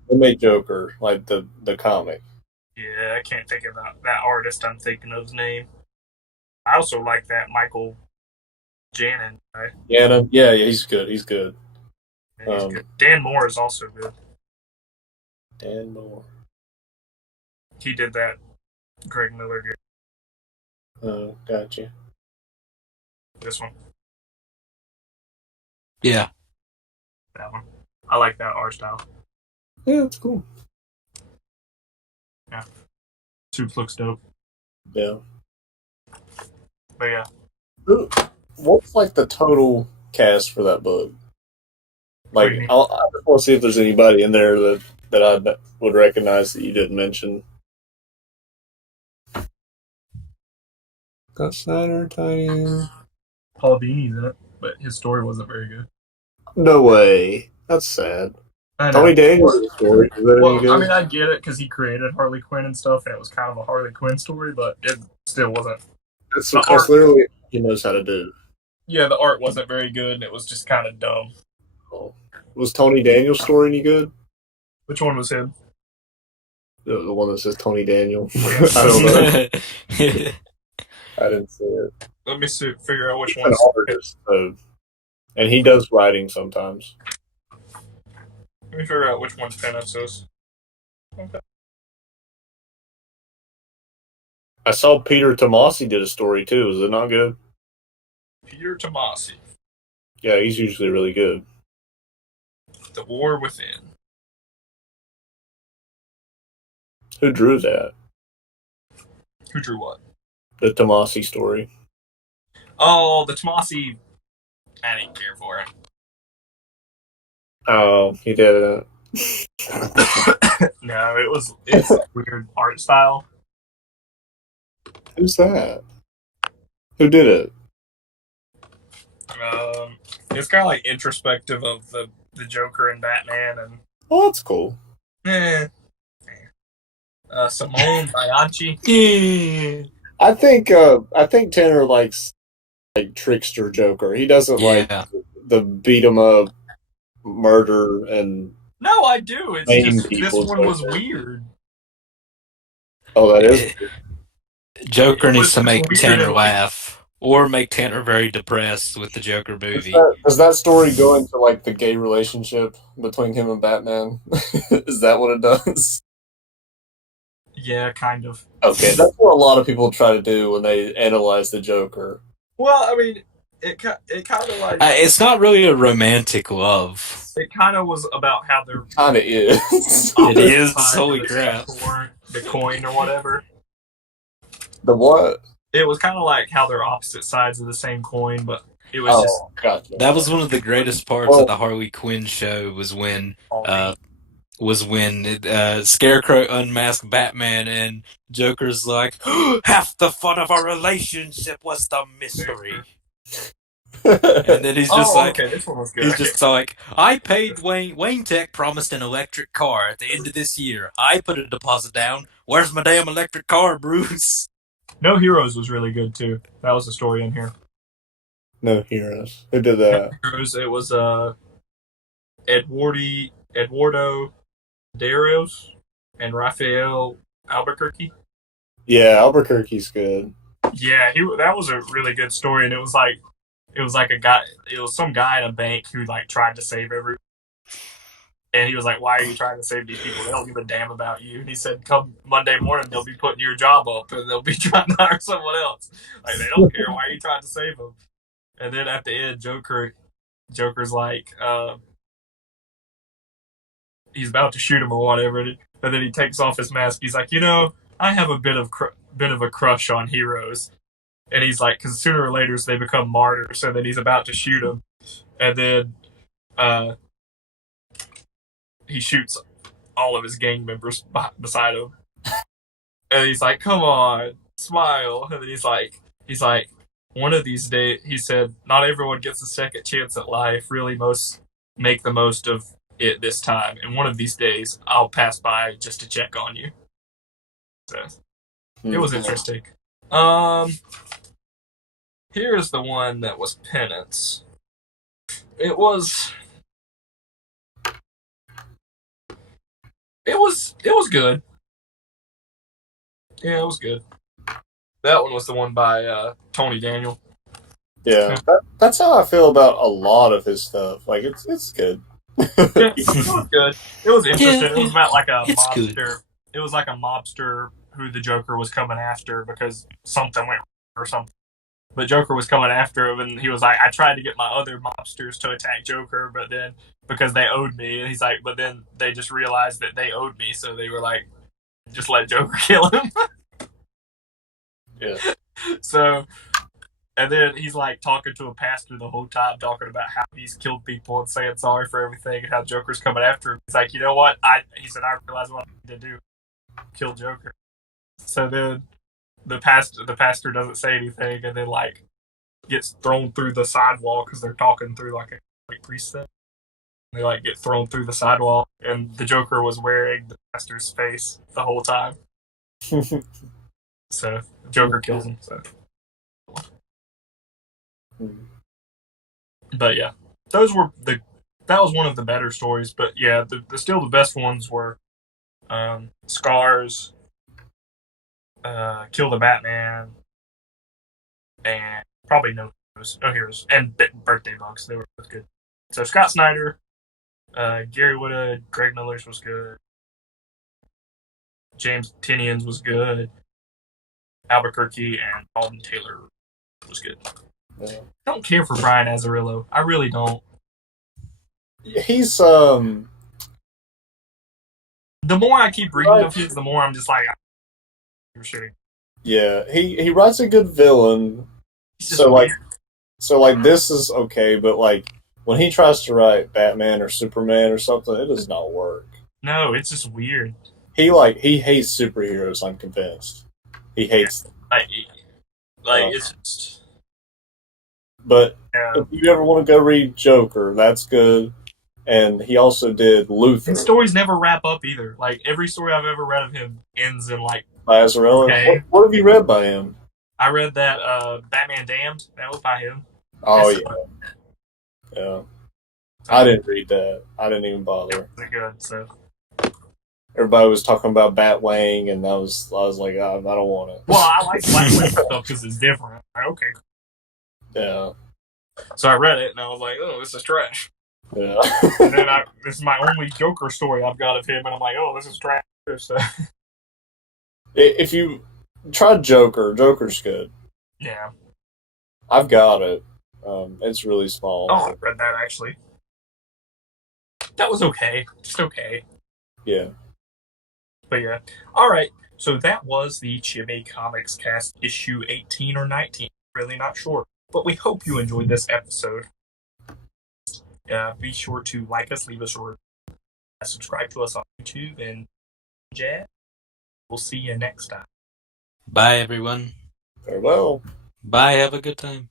They made Joker, like the comic. Yeah, I can't think about that artist I'm thinking of's name. I also like that Michael Janin guy. Yeah, he's good. He's good. Yeah, he's good. Dan Moore is also good. Dan Moore. He did that Greg Miller game. Oh, gotcha. This one. Yeah. That one. I like that art style. Yeah, it's cool. Soups looks dope. Yeah. But yeah. What's like the total cast for that book? Like, What do you mean? I just want to see if there's anybody in there that I would recognize that you didn't mention. Got Snyder, Tiny. Paul Dini's in it, but his story wasn't very good. No way. That's sad. I know. Tony Daniels' story. Is that any Well, good? I mean, I get it because he created Harley Quinn and stuff, and it was kind of a Harley Quinn story, but it still wasn't. That's literally what he knows how to do. Yeah, the art wasn't very good, and it was just kind of dumb. Oh. Was Tony Daniels' story any good? Which one was him? The one that says Tony Daniel. I don't know. I didn't see it. Let me figure out which He's one. an artist, so, and he does writing sometimes. Let me figure out which one's Penance is. Okay. I saw Peter Tomasi did a story too. Is it not good? Peter Tomasi. Yeah, he's usually really good. The War Within. Who drew that? Who drew what? The Tomasi story. Oh, the Tomasi. I didn't care for it. Oh, he did it. No, it's a weird art style. Who's that? Who did it? It's kind of like introspective of the Joker and Batman, and Oh, that's cool. Simone Bianchi. I think Tanner likes like trickster Joker. He doesn't like the beat 'em up, murder, and No, I do. It's maim just this people one was like that. weird. Oh, that is. Joker It needs was to make weird Tanner and, like- laugh, or make Tanner very depressed with the Joker movie. Does that story go into like the gay relationship between him and Batman? Is that what it does? Yeah, kind of. Okay, that's what a lot of people try to do when they analyze the Joker. Well, I mean, it kind of like It's not really a romantic love. it kind of was about how they're Kind of is. It is. sides Holy of crap. the coin or whatever. The what? It was kind of like how they're opposite sides of the same coin, but it was just gotcha. That was one of the greatest parts of the Harley Quinn show was when Scarecrow unmasked Batman and Joker's like, half the fun of our relationship was the mystery. And then he's just okay, this one was good. he's just like, I paid Wayne Tech promised an electric car at the end of this year. I put a deposit down. Where's my damn electric car, Bruce? No Heroes was really good too. That was the story in here. No Heroes. Who did that? Heroes, it was Eduardo Deros and Raphael Albuquerque. Yeah, Albuquerque's good. Yeah, that was a really good story, and it was like some guy in a bank who like tried to save everyone. And he was like, "Why are you trying to save these people? They don't give a damn about you." And he said, "Come Monday morning, they'll be putting your job up, and they'll be trying to hire someone else. Like they don't care. Why are you trying to save them?" And then at the end, Joker's like, he's about to shoot him or whatever, and then he takes off his mask. He's like, I have a bit of a crush on heroes, and he's like, because sooner or later they become martyrs. So then he's about to shoot him, and then he shoots all of his gang members beside him, and he's like, "Come on, smile." And then he's like, "One of these days," he said, "not everyone gets a second chance at life. Really, make the most of it this time. And one of these days, I'll pass by just to check on you." So it was interesting. Here's the one that was Penance. It was good. Yeah, it was good. That one was the one by Tony Daniel. Yeah, that's how I feel about a lot of his stuff. Like it's good. Yeah, it was good. It was interesting. Yeah, it was about like a it's mobster. good. It was like a mobster who the Joker was coming after because something went or something. But Joker was coming after him, and he was like, "I tried to get my other mobsters to attack Joker, but then because they owed me," and he's like, "But then they just realized that they owed me, so they were like, just let Joker kill him. Yeah. So, and then he's like talking to a pastor the whole time, talking about how he's killed people and saying sorry for everything, and how Joker's coming after him. He's like, you know what? He said, I realized what I need to do, kill Joker. So then the pastor doesn't say anything, and then like gets thrown through the sidewall because they're talking through like a priest set. They like get thrown through the sidewall, and the Joker was wearing the pastor's face the whole time. So Joker kills him. So, but yeah, those were that was one of the better stories. But yeah, still the best ones were Scars, Kill the Batman, and probably No Heroes, and Birthday Bugs. They were both good. So Scott Snyder, Gary Whitta, Greg Miller's was good. James Tinian's was good. Albuquerque and Alden Taylor was good. Yeah. I don't care for Brian Azzarello. I really don't. He's The more I keep reading of his, the more I'm just like, you're shitting. Yeah, he writes a good villain. So like this is okay, but like when he tries to write Batman or Superman or something, it does not work. No, it's just weird. He hates superheroes. I'm convinced. He hates them. It's just. But Yeah. if you ever want to go read Joker, that's good. And he also did Luther. His stories never wrap up either. Like every story I've ever read of him ends in like. By Azzarello. Okay. What have you read by him? I read that Batman Damned. That was by him. Oh yeah. I didn't read that. I didn't even bother. They're good. So everybody was talking about Batwing, and I was like, I don't want it. Well, I like Flashpoint stuff because it's different. Like, okay. Yeah. So I read it and I was like, oh, this is trash. Yeah. And then this is my only Joker story I've got of him, and I'm like, oh, this is trash. So. If you try Joker's good. Yeah. I've got it. It's really small. Oh, I read that actually. That was okay. Just okay. Yeah. But yeah. All right. So that was the ChimiComicsCast issue 18 or 19. Really not sure. But we hope you enjoyed this episode. Be sure to like us, leave us a review, subscribe to us on YouTube, and Jazz. We'll see you next time. Bye, everyone. Farewell. Bye. Have a good time.